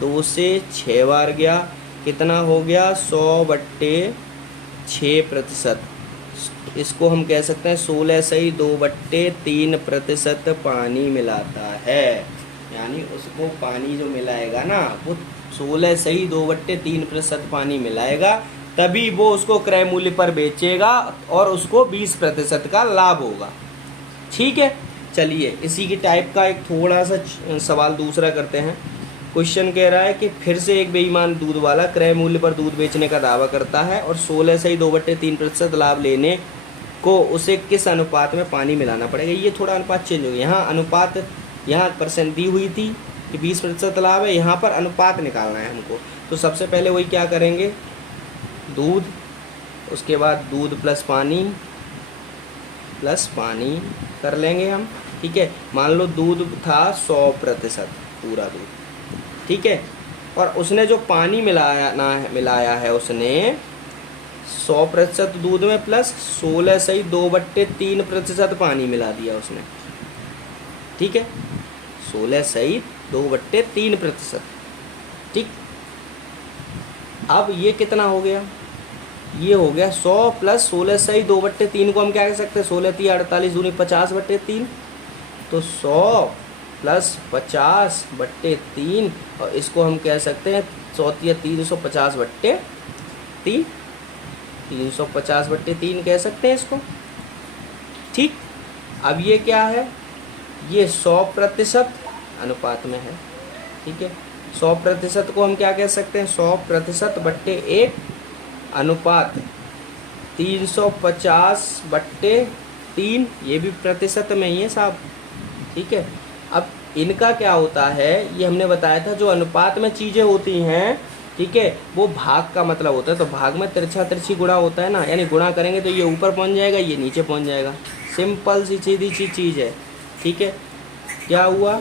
2 से 6 बार गया, कितना हो गया, 100/6%। इसको हम कह सकते हैं 16 से ही 2/3% पानी मिलाता है। यानी उसको पानी जो मिलाएगा ना, वो 16 से ही 2/3% पानी मिलाएगा, तभी वो उसको क्रय मूल्य पर बेचेगा और उसको 20% का लाभ होगा, ठीक है। चलिए इसी की टाइप का एक थोड़ा सा सवाल दूसरा करते हैं। क्वेश्चन कह रहा है कि फिर से एक बेईमान दूध वाला क्रय मूल्य पर दूध बेचने का दावा करता है और 16 से ही 2/3% लाभ लेने को उसे किस अनुपात में पानी मिलाना पड़ेगा। ये थोड़ा अनुपात चेंज हो गया, यहाँ अनुपात, यहाँ परसेंट दी हुई थी कि 20% लाभ है, यहाँ पर अनुपात निकालना है हमको। तो सबसे पहले वही क्या करेंगे, दूध, उसके बाद दूध प्लस पानी कर लेंगे हम, ठीक है। मान लो दूध था 100% पूरा दूध, ठीक है, और उसने जो पानी मिलाया है उसने 100% दूध में प्लस 16/2/3% पानी मिला दिया उसने, ठीक है, 16/2/3%, ठीक। अब ये कितना हो गया, ये हो गया 100 प्लस 16/2/3 को हम क्या कह सकते हैं, 16 × 48 दूनी 50/3, तो 100 प्लस 50/3 और इसको हम कह सकते हैं 100 × 350/3, 350/3 कह सकते हैं इसको, ठीक। अब ये क्या है, ये 100% अनुपात में है, ठीक है। 100% को हम क्या कह सकते हैं, 100%/1 अनुपात 350/3, ये भी प्रतिशत में ही है साहब, ठीक है। अब इनका क्या होता है, ये हमने बताया था, जो अनुपात में चीज़ें होती हैं, ठीक है, वो भाग का मतलब होता है, तो भाग में तिरछा तिरछी गुणा होता है ना, यानी गुणा करेंगे तो ये ऊपर पहुंच जाएगा, ये नीचे पहुंच जाएगा, सिंपल सी सीधी सी चीज़ है, ठीक है। क्या हुआ,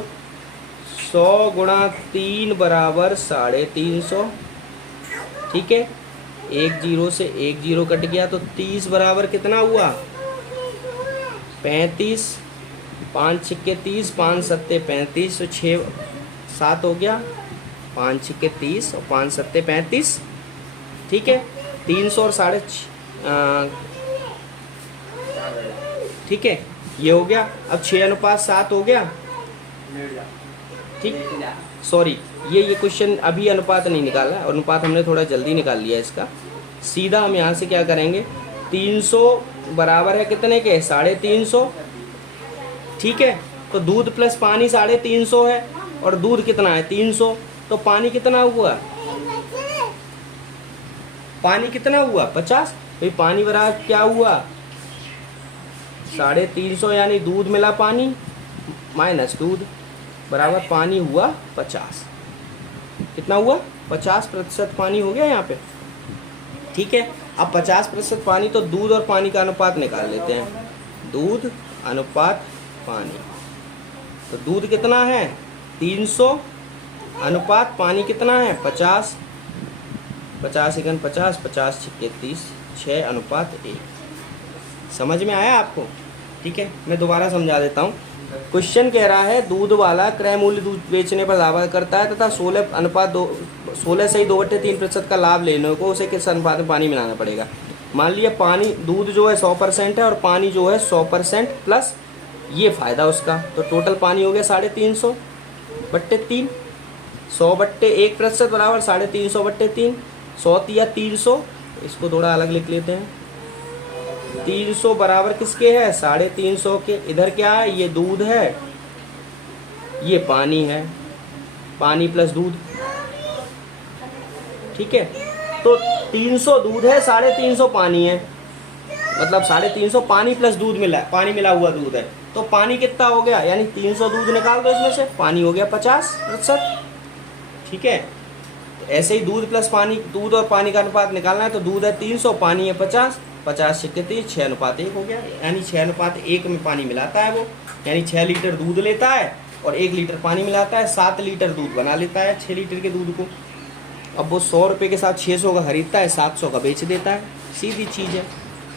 100 × 3 = 350, ठीक है, 1 0 से 1 0 कट गया, तो 30 बराबर कितना हुआ, 35, 5 × 30, 5 × 7 35, तो 6 7 हो गया, 5 × 30 और 5 × 7 35, ठीक है, 300 और 6.5, ठीक है, ये हो गया। अब 6:7 हो गया, ठीक, सॉरी, ये क्वेश्चन अभी अनुपात नहीं निकाला, अनुपात हमने थोड़ा जल्दी निकाल लिया इसका। सीधा हम यहाँ से क्या करेंगे, 300 बराबर है कितने के, 350, ठीक है, तो दूध प्लस पानी 350 है, और दूध कितना है 300, तो पानी कितना हुआ, पानी कितना हुआ 50, भाई पानी बराबर क्या हुआ 350, यानी दूध मिला पानी माइनस दूध बराबर पानी हुआ 50, कितना हुआ 50% पानी हो गया यहाँ पे, ठीक है। अब 50% पानी, तो दूध और पानी का अनुपात निकाल लेते हैं, दूध अनुपात पानी, तो दूध कितना है 300 अनुपात पानी कितना है 50, 50 × 50, 50 × 30, 6:1। समझ में आया आपको, ठीक है। मैं दोबारा समझा देता हूँ। क्वेश्चन कह रहा है दूध वाला क्रय मूल्य दूध बेचने पर दावा करता है तथा 16/2/3% का लाभ लेने को उसे किस अनुपात में पानी मिलाना पड़ेगा। मान लिया पानी, दूध जो है 100% है और पानी जो है 100% प्लस ये फ़ायदा उसका, तो टोटल पानी हो गया 350/3, 100/1% बराबर 350/3, 100 या 300, इसको थोड़ा अलग लिख लेते हैं, 300 बराबर किसके है 350 के, इधर क्या है ये दूध है, ये पानी है, पानी प्लस दूध, ठीक है। तो 300 दूध है, 350 पानी है, मतलब 350 पानी प्लस दूध मिला, पानी मिला हुआ दूध है, तो पानी कितना हो गया, यानी 300 दूध निकाल दो इसमें से, पानी हो गया 50%, ठीक है। तो ऐसे ही दूध प्लस पानी, दूध और पानी का अनुपात निकालना है, तो दूध है 300, पानी है 50, 50 × 30, 6:1 हो गया, यानी 6:1 में पानी मिलाता है वो, यानी 6 लीटर दूध लेता है और 1 लीटर पानी मिलाता है, 7 लीटर दूध बना लेता है 6 लीटर के दूध को। अब वो 100 रुपये के साथ 600 का खरीदता है, 700 का बेच देता है, सीधी चीज़ है,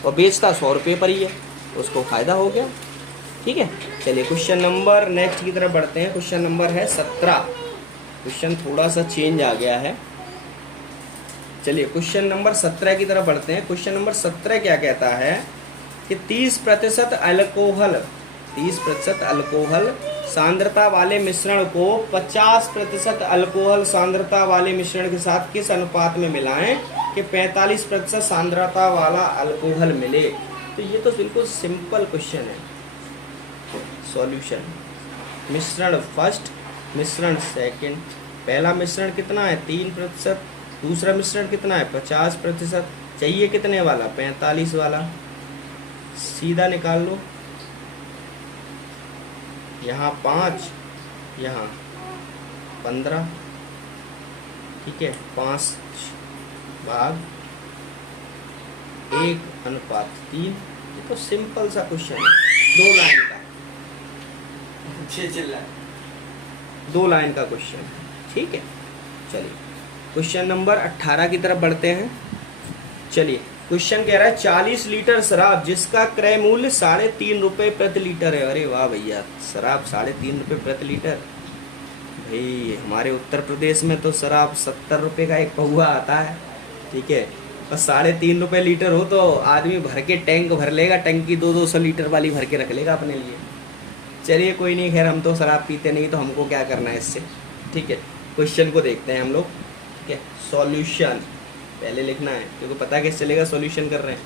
और बेचता 100 रुपये पर ही है, उसको फ़ायदा हो गया, ठीक है। चलिए क्वेश्चन नंबर नेक्स्ट की तरफ बढ़ते हैं। क्वेश्चन नंबर है 17, क्वेश्चन थोड़ा सा चेंज आ गया है। चलिए क्वेश्चन नंबर 17 की तरफ बढ़ते हैं। क्वेश्चन नंबर 17 क्या कहता है कि 30% अल्कोहल सांद्रता वाले मिश्रण को 50% अल्कोहल सांद्रता वाले मिश्रण के साथ किस अनुपात में मिलाएं कि 45% सांद्रता वाला अल्कोहल मिले। तो ये तो बिल्कुल सिंपल क्वेश्चन है। सॉल्यूशन, मिश्रण फर्स्ट, मिश्रण सेकंड। पहला मिश्रण कितना है 3%, दूसरा मिश्रण कितना है 50%, चाहिए कितने वाला 45 वाला, सीधा निकाल लो, यहाँ 5 यहाँ 15, ठीक है, 5 भाग 1:3। ये तो सिंपल सा क्वेश्चन है, 2 लाइन का, 2 लाइन का क्वेश्चन है, ठीक है। चलिए क्वेश्चन नंबर 18 की तरफ बढ़ते हैं। चलिए, क्वेश्चन कह रहा है 40 लीटर शराब जिसका क्रय मूल्य 3.5 रुपये प्रति लीटर है। अरे वाह भैया, शराब 3.5 रुपये प्रति लीटर। भाई हमारे उत्तर प्रदेश में तो शराब 70 रुपये का एक पौवा आता है, ठीक है। और 3.5 रुपये लीटर हो तो आदमी भर के टैंक भर लेगा, टंकी 200 लीटर वाली भर के रख लेगा अपने लिए। चलिए कोई नहीं, खैर हम तो शराब पीते नहीं, तो हमको क्या करना है इससे, ठीक है। क्वेश्चन को देखते हैं हम लोग, ठीक है। सॉल्यूशन पहले लिखना है, क्योंकि पता कैसे चलेगा सॉल्यूशन कर रहे हैं।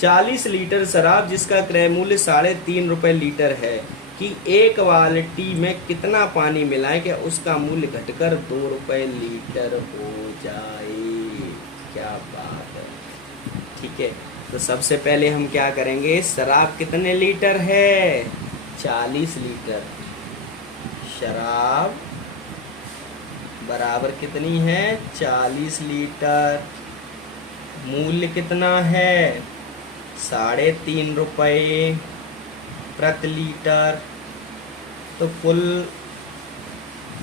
40 लीटर शराब जिसका क्रय मूल्य 3.5 रुपये लीटर है कि एक बाल्टी में कितना पानी मिलाएं कि उसका मूल्य घटकर 2 रुपये लीटर हो जाए। क्या बात है, ठीक है। तो सबसे पहले हम क्या करेंगे, शराब कितने लीटर है, 40 लीटर। शराब बराबर कितनी है, 40 लीटर। मूल्य कितना है, 3.5 रुपये प्रति लीटर। तो कुल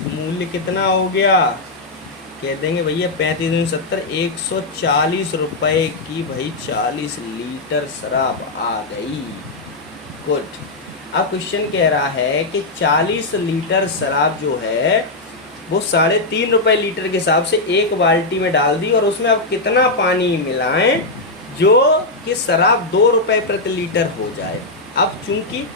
मूल्य कितना हो गया, कह देंगे भैया 35 70 140 रुपये की भाई 40 लीटर शराब आ गई। गुड। अब क्वेश्चन कह रहा है कि 40 लीटर शराब जो है वो 3.5 रुपये लीटर के हिसाब से एक बाल्टी में डाल दी, और उसमें अब कितना पानी मिलाएं जो कि शराब 2 रुपये प्रति लीटर हो जाए। अब चूंकि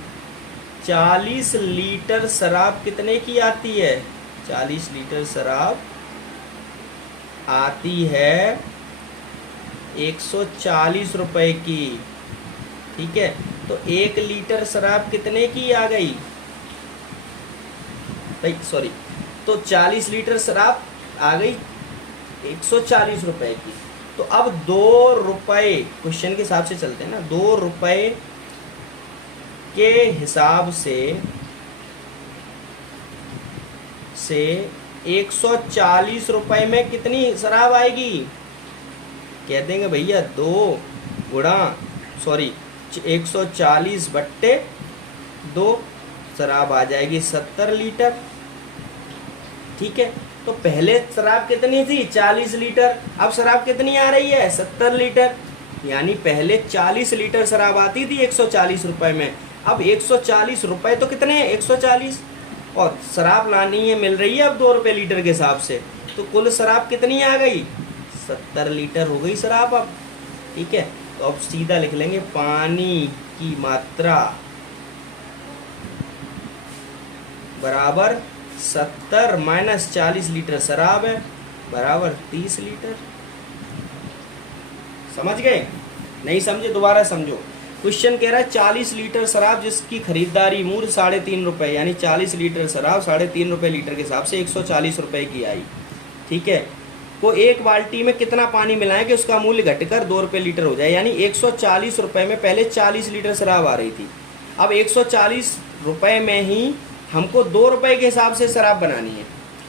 40 लीटर शराब कितने की आती है, 40 लीटर शराब आती है 140 रुपये की, ठीक है। तो 1 लीटर शराब कितने की आ गई, सॉरी, तो 40 लीटर शराब आ गई 140 रुपये की। तो अब 2 रुपये, क्वेश्चन के हिसाब से चलते हैं ना, 2 रुपये के हिसाब से 140 रुपये में कितनी शराब आएगी, कह देंगे भैया 140/2 शराब आ जाएगी 70 लीटर, ठीक है। तो पहले शराब कितनी थी, 40 लीटर, अब शराब कितनी आ रही है, 70 लीटर। यानी पहले 40 लीटर शराब आती थी 140 रुपये में, अब 140 रुपये तो कितने हैं, 140, और शराब लानी है, मिल रही है अब 2 रुपये लीटर के हिसाब से। तो कुल शराब कितनी आ गई, 70 लीटर हो गई शराब अब, ठीक है। तो अब सीधा लिख लेंगे पानी की मात्रा बराबर 70 - 40 लीटर शराब है बराबर 30 लीटर। समझ गए, नहीं समझे दोबारा समझो। क्वेश्चन कह रहा है 40 लीटर शराब जिसकी खरीदारी मूल्य 3.5 रुपये, यानी 40 लीटर शराब 3.5 रुपये लीटर के हिसाब से 140 रुपये की आई, ठीक है। को एक बाल्टी में कितना पानी मिलाएं कि उसका मूल्य घटकर 2 रुपये लीटर हो जाए। यानी 140 रुपये में पहले 40 लीटर शराब आ रही थी, अब 140 रुपये में ही हमको 2 रुपये के हिसाब से शराब बनानी है,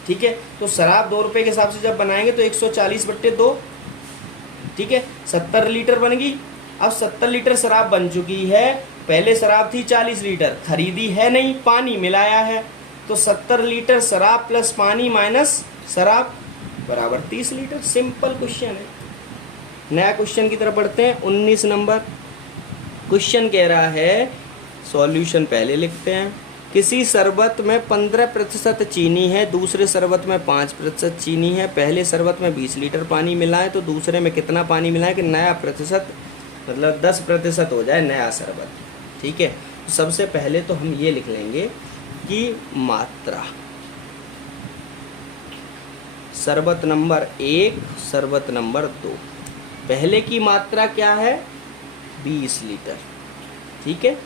ठीक है। तो शराब 2 रुपये के हिसाब से जब बनाएंगे तो 140/2, ठीक है, 70 लीटर बन गई। अब 70 लीटर शराब बन चुकी है, पहले शराब थी 40 लीटर, खरीदी है नहीं, पानी मिलाया है, तो 70 लीटर शराब प्लस पानी माइनस शराब बराबर 30 लीटर। सिंपल क्वेश्चन है। नया क्वेश्चन की तरफ बढ़ते हैं। 19 नंबर क्वेश्चन कह रहा है, सॉल्यूशन पहले लिखते हैं। किसी शरबत में 15% चीनी है, दूसरे शरबत में 5% चीनी है। पहले शरबत में 20 लीटर पानी मिलाएं तो दूसरे में कितना पानी मिलाएं कि नया प्रतिशत मतलब 10% हो जाए नया शरबत, ठीक है। तो सबसे पहले तो हम ये लिख लेंगे कि मात्रा, शरबत नंबर 1 शरबत नंबर 2, पहले की मात्रा क्या है 20 लीटर, ठीक है।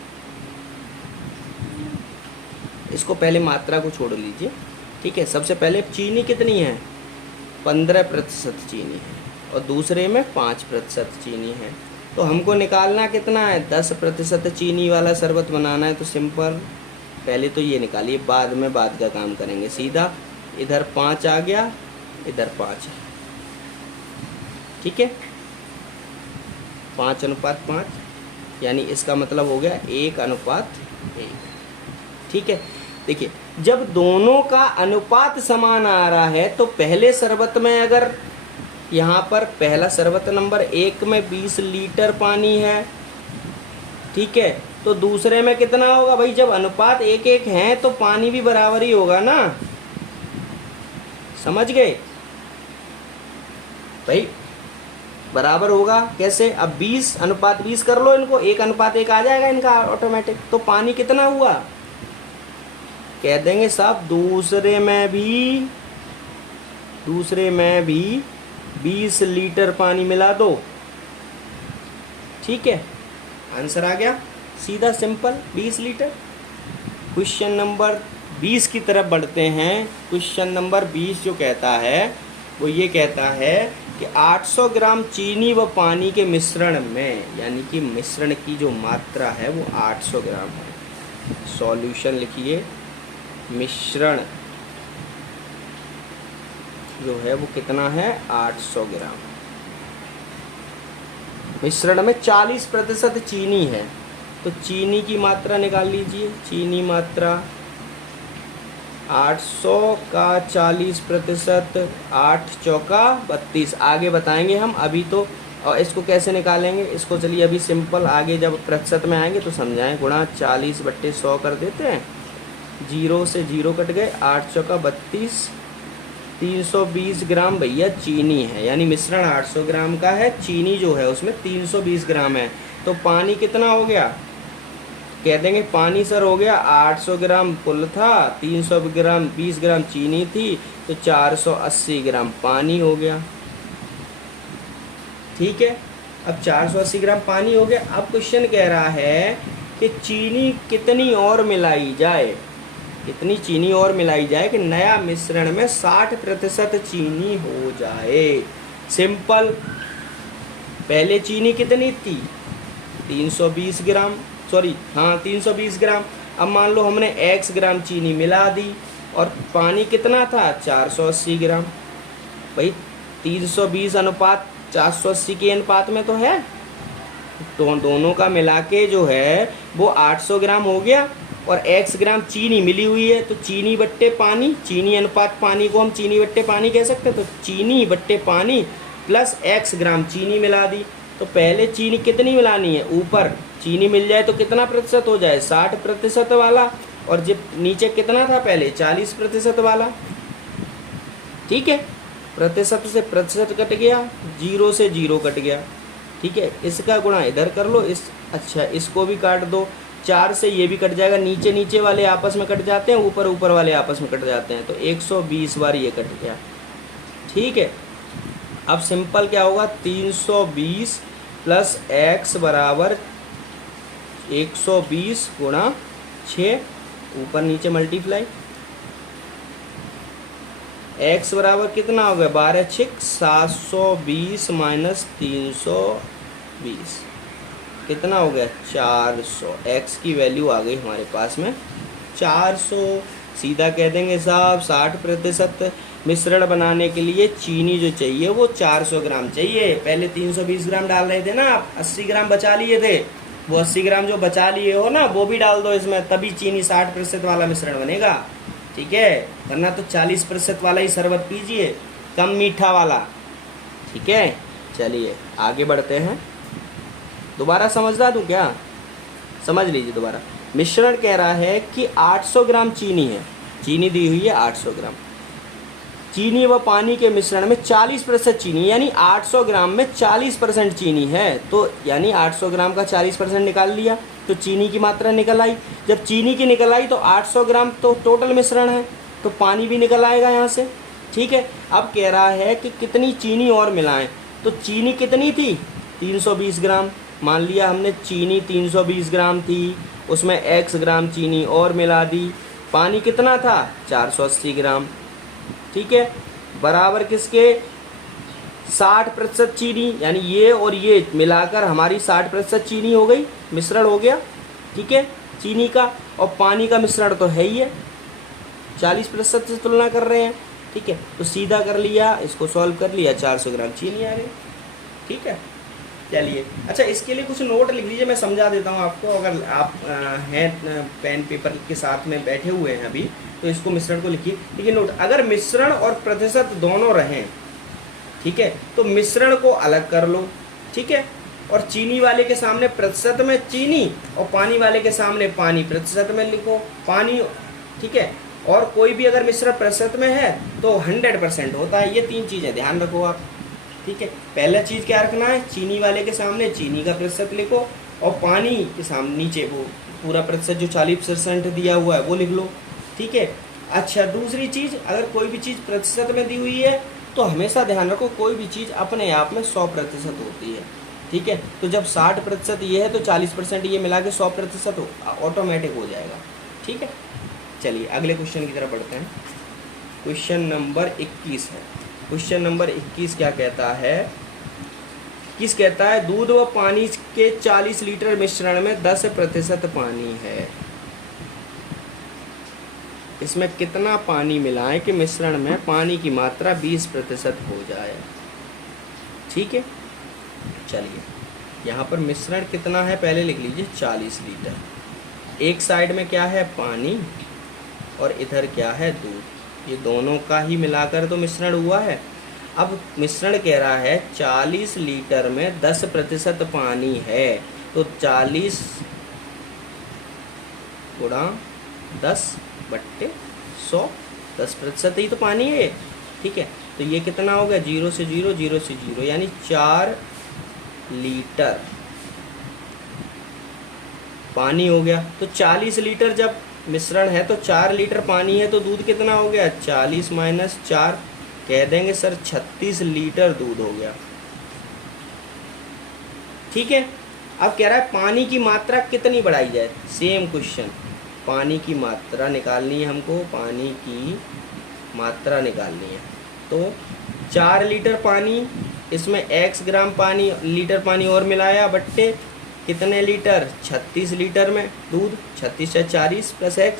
इसको पहले मात्रा को छोड़ लीजिए, ठीक है। सबसे पहले चीनी कितनी है 15% चीनी है और दूसरे में 5% चीनी है। तो हमको निकालना कितना है 10% चीनी वाला शरबत बनाना है। तो सिंपल पहले तो ये निकालिए, बाद में बाद का काम करेंगे। सीधा इधर 5 आ गया, इधर 5 है, ठीक है। 5:5, यानी इसका मतलब हो गया 1:1, ठीक है। देखिए जब दोनों का अनुपात समान आ रहा है तो पहले शरबत में अगर यहाँ पर पहला शरबत नंबर 1 में 20 लीटर पानी है, ठीक है, तो दूसरे में कितना होगा भाई? जब अनुपात 1-1 है तो पानी भी बराबर ही होगा ना, समझ गए भाई? बराबर होगा कैसे? अब 20:20 कर लो इनको, 1:1 आ जाएगा इनका ऑटोमेटिक। तो पानी कितना हुआ? कह देंगे साहब दूसरे में भी 20 लीटर पानी मिला दो, ठीक है, आंसर आ गया सीधा सिंपल 20 लीटर। क्वेश्चन नंबर 20 की तरफ बढ़ते हैं। क्वेश्चन नंबर 20 जो कहता है वो ये कहता है कि 800 ग्राम चीनी व पानी के मिश्रण में, यानी कि मिश्रण की जो मात्रा है वो 800 ग्राम है। सॉल्यूशन लिखिए, मिश्रण जो है वो कितना है? 800 ग्राम। मिश्रण में 40% चीनी है, तो चीनी की मात्रा निकाल लीजिए। चीनी मात्रा 800 का 40%, 8 चौका 32। आगे बताएंगे हम, अभी तो और इसको कैसे निकालेंगे इसको चलिए अभी सिंपल, आगे जब प्रतिशत में आएंगे तो समझाएं। गुणा 40/100 कर देते हैं, 0 से 0 कट गए, 8 चौका 32, 320 ग्राम भैया चीनी है, यानी मिश्रण 800 ग्राम का है, चीनी जो है उसमें 320 ग्राम है। तो पानी कितना हो गया? कह देंगे पानी सर हो गया 800 ग्राम कुल था, 320 ग्राम चीनी थी, तो 480 ग्राम पानी हो गया, ठीक है। अब 480 ग्राम पानी हो गया। अब क्वेश्चन कह रहा है कि चीनी कितनी और मिलाई जाए, कितनी चीनी और मिलाई जाए कि नया मिश्रण में 60% चीनी हो जाए। सिंपल, पहले चीनी कितनी थी? 320 ग्राम, सॉरी हाँ 320 ग्राम। अब मान लो हमने x ग्राम चीनी मिला दी और पानी कितना था? 480 ग्राम। भाई 320 अनुपात 480 के अनुपात में तो है, तो दोनों का मिला के जो है वो 800 ग्राम हो गया। और x ग्राम चीनी मिली हुई है, तो चीनी बट्टे पानी, चीनी अनुपात पानी को हम चीनी बट्टे पानी कह सकते हैं। तो चीनी बट्टे पानी प्लस x ग्राम चीनी मिला दी। तो पहले चीनी कितनी मिलानी है? ऊपर चीनी मिल जाए तो कितना प्रतिशत हो जाए? 60% वाला। और जब नीचे कितना था पहले? 40% वाला, ठीक है। प्रतिशत से प्रतिशत कट गया, 0 से 0 कट गया, ठीक है। इसका गुणा इधर कर लो, अच्छा इसको भी काट दो, 4 से ये भी कट जाएगा, नीचे नीचे वाले आपस में कट जाते हैं, ऊपर ऊपर वाले आपस में कट जाते हैं, तो 120 बार ये कट गया, ठीक है। अब सिंपल क्या होगा? 320 प्लस x बराबर 120 गुणा 6, ऊपर नीचे मल्टीप्लाई, x बराबर कितना हो गया? 12×6 720 माइनस 320 कितना हो गया? 400। x की वैल्यू आ गई हमारे पास में 400। सीधा कह देंगे साहब 60% मिश्रण बनाने के लिए चीनी जो चाहिए वो 400 ग्राम चाहिए। पहले 320 ग्राम डाल रहे थे ना आप, 80 ग्राम बचा लिए थे, वो 80 ग्राम जो बचा लिए हो ना वो भी डाल दो इसमें, तभी चीनी 60% वाला मिश्रण बनेगा, ठीक है। वरना तो 40% वाला ही शरबत पीजिए, कम मीठा वाला, ठीक है। चलिए आगे बढ़ते हैं। दोबारा समझा दूं क्या? समझ लीजिए दोबारा। मिश्रण कह रहा है कि 800 ग्राम चीनी है, चीनी दी हुई है 800 ग्राम। चीनी व पानी के मिश्रण में 40% चीनी, यानी 800 ग्राम में 40% चीनी है, तो यानी 800 ग्राम का 40% निकाल लिया तो चीनी की मात्रा निकल आई। जब चीनी की निकल आई तो 800 ग्राम तो टोटल मिश्रण है, तो पानी भी निकल आएगा यहाँ से, ठीक है। अब कह रहा है कि कितनी चीनी और मिलाएं, तो चीनी कितनी थी? 320 ग्राम। मान लिया हमने चीनी 320 ग्राम थी, उसमें x ग्राम चीनी और मिला दी, पानी कितना था? 480 ग्राम, ठीक है। बराबर किसके? 60% चीनी, यानी ये और ये मिलाकर हमारी 60% चीनी हो गई, मिश्रण हो गया, ठीक है, चीनी का। और पानी का मिश्रण तो है ही है, 40% से तुलना कर रहे हैं, ठीक है। तो सीधा कर लिया, इसको सॉल्व कर लिया, 400 ग्राम चीनी आ गई, ठीक है। चलिए, अच्छा इसके लिए कुछ नोट लिख लीजिए, मैं समझा देता हूँ आपको। अगर आप हैं पेन पेपर के साथ में बैठे हुए हैं अभी, तो इसको मिश्रण को लिखिए। देखिए नोट, अगर मिश्रण और प्रतिशत दोनों रहें, ठीक है, तो मिश्रण को अलग कर लो, ठीक है, और चीनी वाले के सामने प्रतिशत में चीनी और पानी वाले के सामने पानी प्रतिशत में लिखो पानी, ठीक है। और कोई भी अगर मिश्रण प्रतिशत में है तो 100% होता है। ये 3 चीज़ें ध्यान रखो आप, ठीक है। पहला चीज़ क्या रखना है, चीनी वाले के सामने चीनी का प्रतिशत लिखो, और पानी के सामने नीचे वो पूरा प्रतिशत जो 40% दिया हुआ है वो लिख लो, ठीक है। अच्छा, दूसरी चीज़, अगर कोई भी चीज़ प्रतिशत में दी हुई है तो हमेशा ध्यान रखो कोई भी चीज़ अपने आप में 100% होती है, ठीक है। तो जब 60% ये है तो 40% ये मिला के 100% ऑटोमेटिक हो जाएगा, ठीक है। चलिए अगले क्वेश्चन की तरफ बढ़ते हैं। क्वेश्चन नंबर 21 है। क्वेश्चन नंबर 21 क्या कहता है, कहता है दूध व पानी के 40 लीटर मिश्रण में 10% पानी है। इसमें कितना पानी मिलाएं कि मिश्रण में पानी की मात्रा 20% हो जाए, ठीक है। चलिए यहाँ पर मिश्रण कितना है पहले लिख लीजिए, 40 लीटर। एक साइड में क्या है, पानी, और इधर क्या है, दूध। ये दोनों का ही मिलाकर तो मिश्रण हुआ है। अब मिश्रण कह रहा है 40 लीटर में 10% पानी है, तो 40 गुणा 10/100, 10% ही तो पानी है, ठीक है। तो ये कितना हो गया, 0 से 0, 0 से 0, यानी 4 लीटर पानी हो गया। तो 40 लीटर जब मिश्रण है तो 4 लीटर पानी है, तो दूध कितना हो गया, 40 माइनस 4, कह देंगे सर 36 लीटर दूध हो गया, ठीक है। अब कह रहा है पानी की मात्रा कितनी बढ़ाई जाए, सेम क्वेश्चन, पानी की मात्रा निकालनी है हमको, पानी की मात्रा निकालनी है। तो 4 लीटर पानी, इसमें x ग्राम पानी, लीटर पानी और मिलाया, बट्टे कितने लीटर, 36 लीटर में दूध, 36 से 40 प्लस x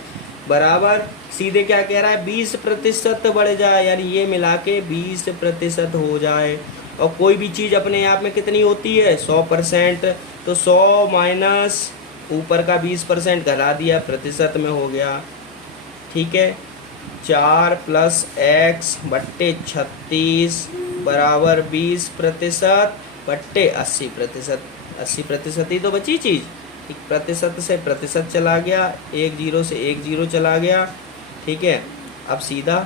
बराबर सीधे क्या कह रहा है, 20% बढ़ जाए, यानी ये मिला के 20% हो जाए। और कोई भी चीज़ अपने आप में कितनी होती है, 100%, तो 100 माइनस ऊपर का 20% घटा दिया, प्रतिशत में हो गया, ठीक है। 4 प्लस x बट्टे 36 बराबर 20% बट्टे 80%। 80% ही तो बची चीज़, एक प्रतिशत से प्रतिशत चला गया, 1 0 से 1 0 चला गया, ठीक है। अब सीधा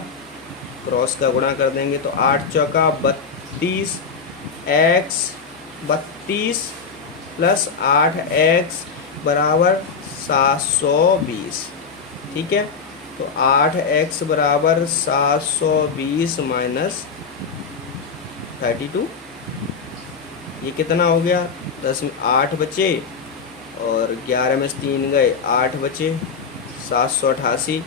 क्रॉस का गुणा कर देंगे, तो 8 चौका 32, x 32 प्लस 8x बराबर 720, ठीक है। तो 8x बराबर 720 माइनस 32, ये कितना हो गया, 10 में 8 बचे और 11 में 3 गए, 8 बचे, 788।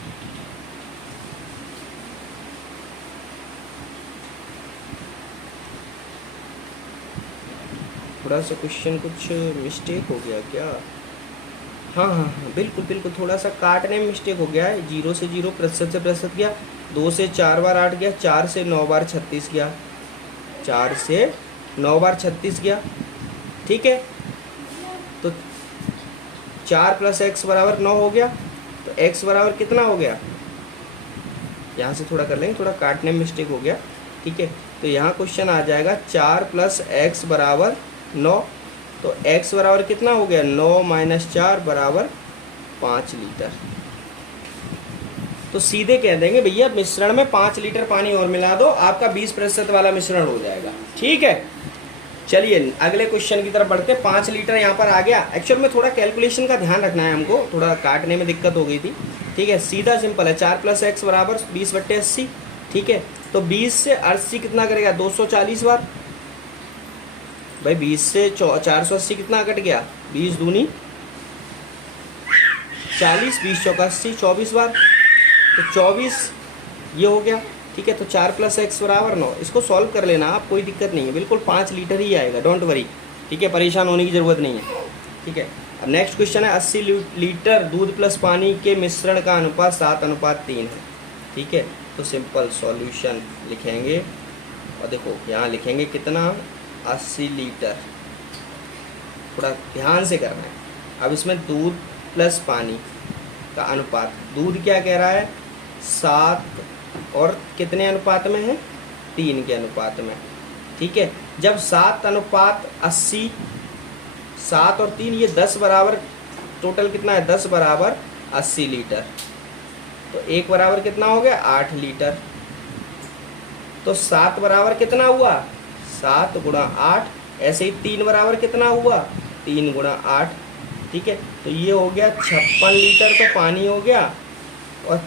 थोड़ा सा क्वेश्चन कुछ मिस्टेक हो गया क्या, हाँ हाँ हाँ बिल्कुल बिल्कुल, थोड़ा सा काटने में मिस्टेक हो गया है। 0 से 0, प्रतिशत से प्रतिशत गया, 2 से 4 बार 8 गया, 4 से 9 बार 36 गया, 4 से 9 बार 36 गया, ठीक है। तो 4 प्लस x बराबर 9 हो गया, तो x बराबर कितना हो गया, यहाँ से थोड़ा कर लेंगे, थोड़ा काटने में मिस्टेक हो गया, ठीक है। तो यहाँ क्वेश्चन आ जाएगा 4 प्लस x बराबर 9, तो x बराबर कितना हो गया, 9 माइनस 4 बराबर 5 लीटर। तो सीधे कह देंगे भैया मिश्रण में 5 लीटर पानी और मिला दो, आपका 20% वाला मिश्रण हो जाएगा, ठीक है। चलिए अगले क्वेश्चन की तरफ बढ़ते हैं। 5 लीटर यहाँ पर आ गया। एक्चुअल में थोड़ा कैलकुलेशन का ध्यान रखना है हमको, थोड़ा काटने में दिक्कत हो गई थी, ठीक है। सीधा सिंपल है, 4 प्लस x बराबर 20/80, ठीक है। तो 20 से 80 कितना करेगा, 240 बार, भाई 20 से 480 कितना कट गया, 20 दूनी 40, 20 चौका 80, 24 बार, तो 24 ये हो गया, ठीक है। तो 4 प्लस x बराबर 9, इसको सॉल्व कर लेना आप, कोई दिक्कत नहीं है, बिल्कुल 5 लीटर ही आएगा, डोंट वरी, ठीक है, परेशान होने की ज़रूरत नहीं है, ठीक है। अब नेक्स्ट क्वेश्चन है 80 लीटर दूध प्लस पानी के मिश्रण का अनुपात 7:3 है, ठीक है। तो सिंपल सॉल्यूशन लिखेंगे, और देखो यहाँ लिखेंगे कितना, 80 लीटर थोड़ा ध्यान से करना है। अब इसमें दूध प्लस पानी का अनुपात, दूध क्या कह रहा है 7 और कितने अनुपात में है 3 के अनुपात में, ठीक है। जब 7:80, 7 और 3 ये 10 बराबर, टोटल कितना है 10 बराबर 80 लीटर, तो 1 बराबर कितना हो गया 8 लीटर। तो 7 बराबर कितना हुआ 7 गुणा 8, ऐसे ही 3 बराबर कितना हुआ 3 गुणा 8, ठीक है। तो ये हो गया 56 लीटर तो पानी हो गया, और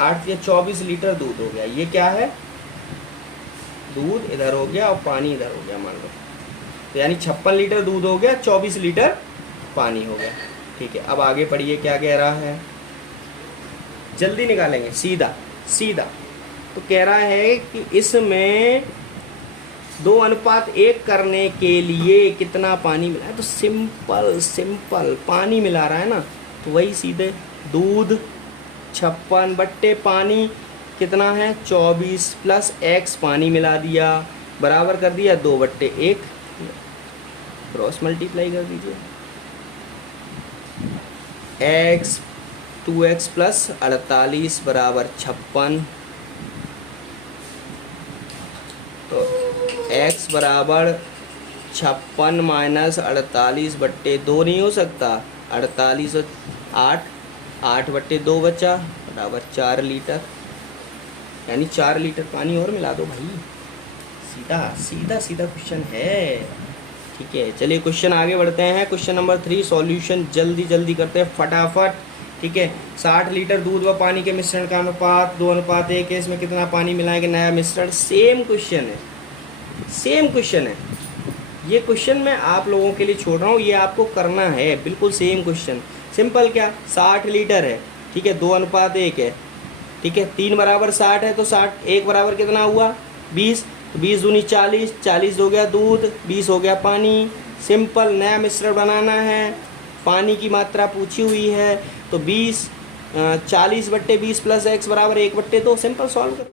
8 या 24 लीटर दूध हो गया। ये क्या है, दूध इधर हो गया और पानी इधर हो गया मान लो, तो यानी 56 लीटर दूध हो गया, 24 लीटर पानी हो गया, ठीक है। अब आगे पढ़िए क्या कह रहा है, जल्दी निकालेंगे सीधा सीधा। तो कह रहा है कि इसमें 2:1 करने के लिए कितना पानी मिला है, तो सिंपल पानी मिला रहा है ना, तो वही सीधे दूध 56 बट्टे पानी कितना है 24 प्लस x पानी मिला दिया, बराबर कर दिया 2/1, क्रॉस मल्टीप्लाई कर दीजिए, x 2x प्लस 48 बराबर 56, तो x बराबर 56 माइनस 48/2 नहीं हो सकता, 48 और 8/2 बचा बराबर 4 लीटर, यानी 4 लीटर पानी और मिला दो भाई। सीधा क्वेश्चन है, ठीक है। चलिए क्वेश्चन आगे बढ़ते हैं। क्वेश्चन नंबर 3 सॉल्यूशन जल्दी करते हैं फटाफट, ठीक है। 60 लीटर दूध व पानी के मिश्रण का अनुपात 2:1 है, इसमें कितना पानी मिलाएंगे नया मिश्रण। सेम क्वेश्चन है, ये क्वेश्चन मैं आप लोगों के लिए छोड़ रहा हूँ, ये आपको करना है, बिल्कुल सेम क्वेश्चन। सिंपल क्या 60 लीटर है, ठीक है, 2:1 है, ठीक है। 3 बराबर 60 है, तो 60 1 बराबर कितना हुआ 20, 20 दूनी 40, 40 हो गया दूध, 20 हो गया पानी। सिंपल नया मिश्रण बनाना है, पानी की मात्रा पूछी हुई है, तो 40/20 प्लस x बराबर 1/2, सिंपल सॉल्व कर।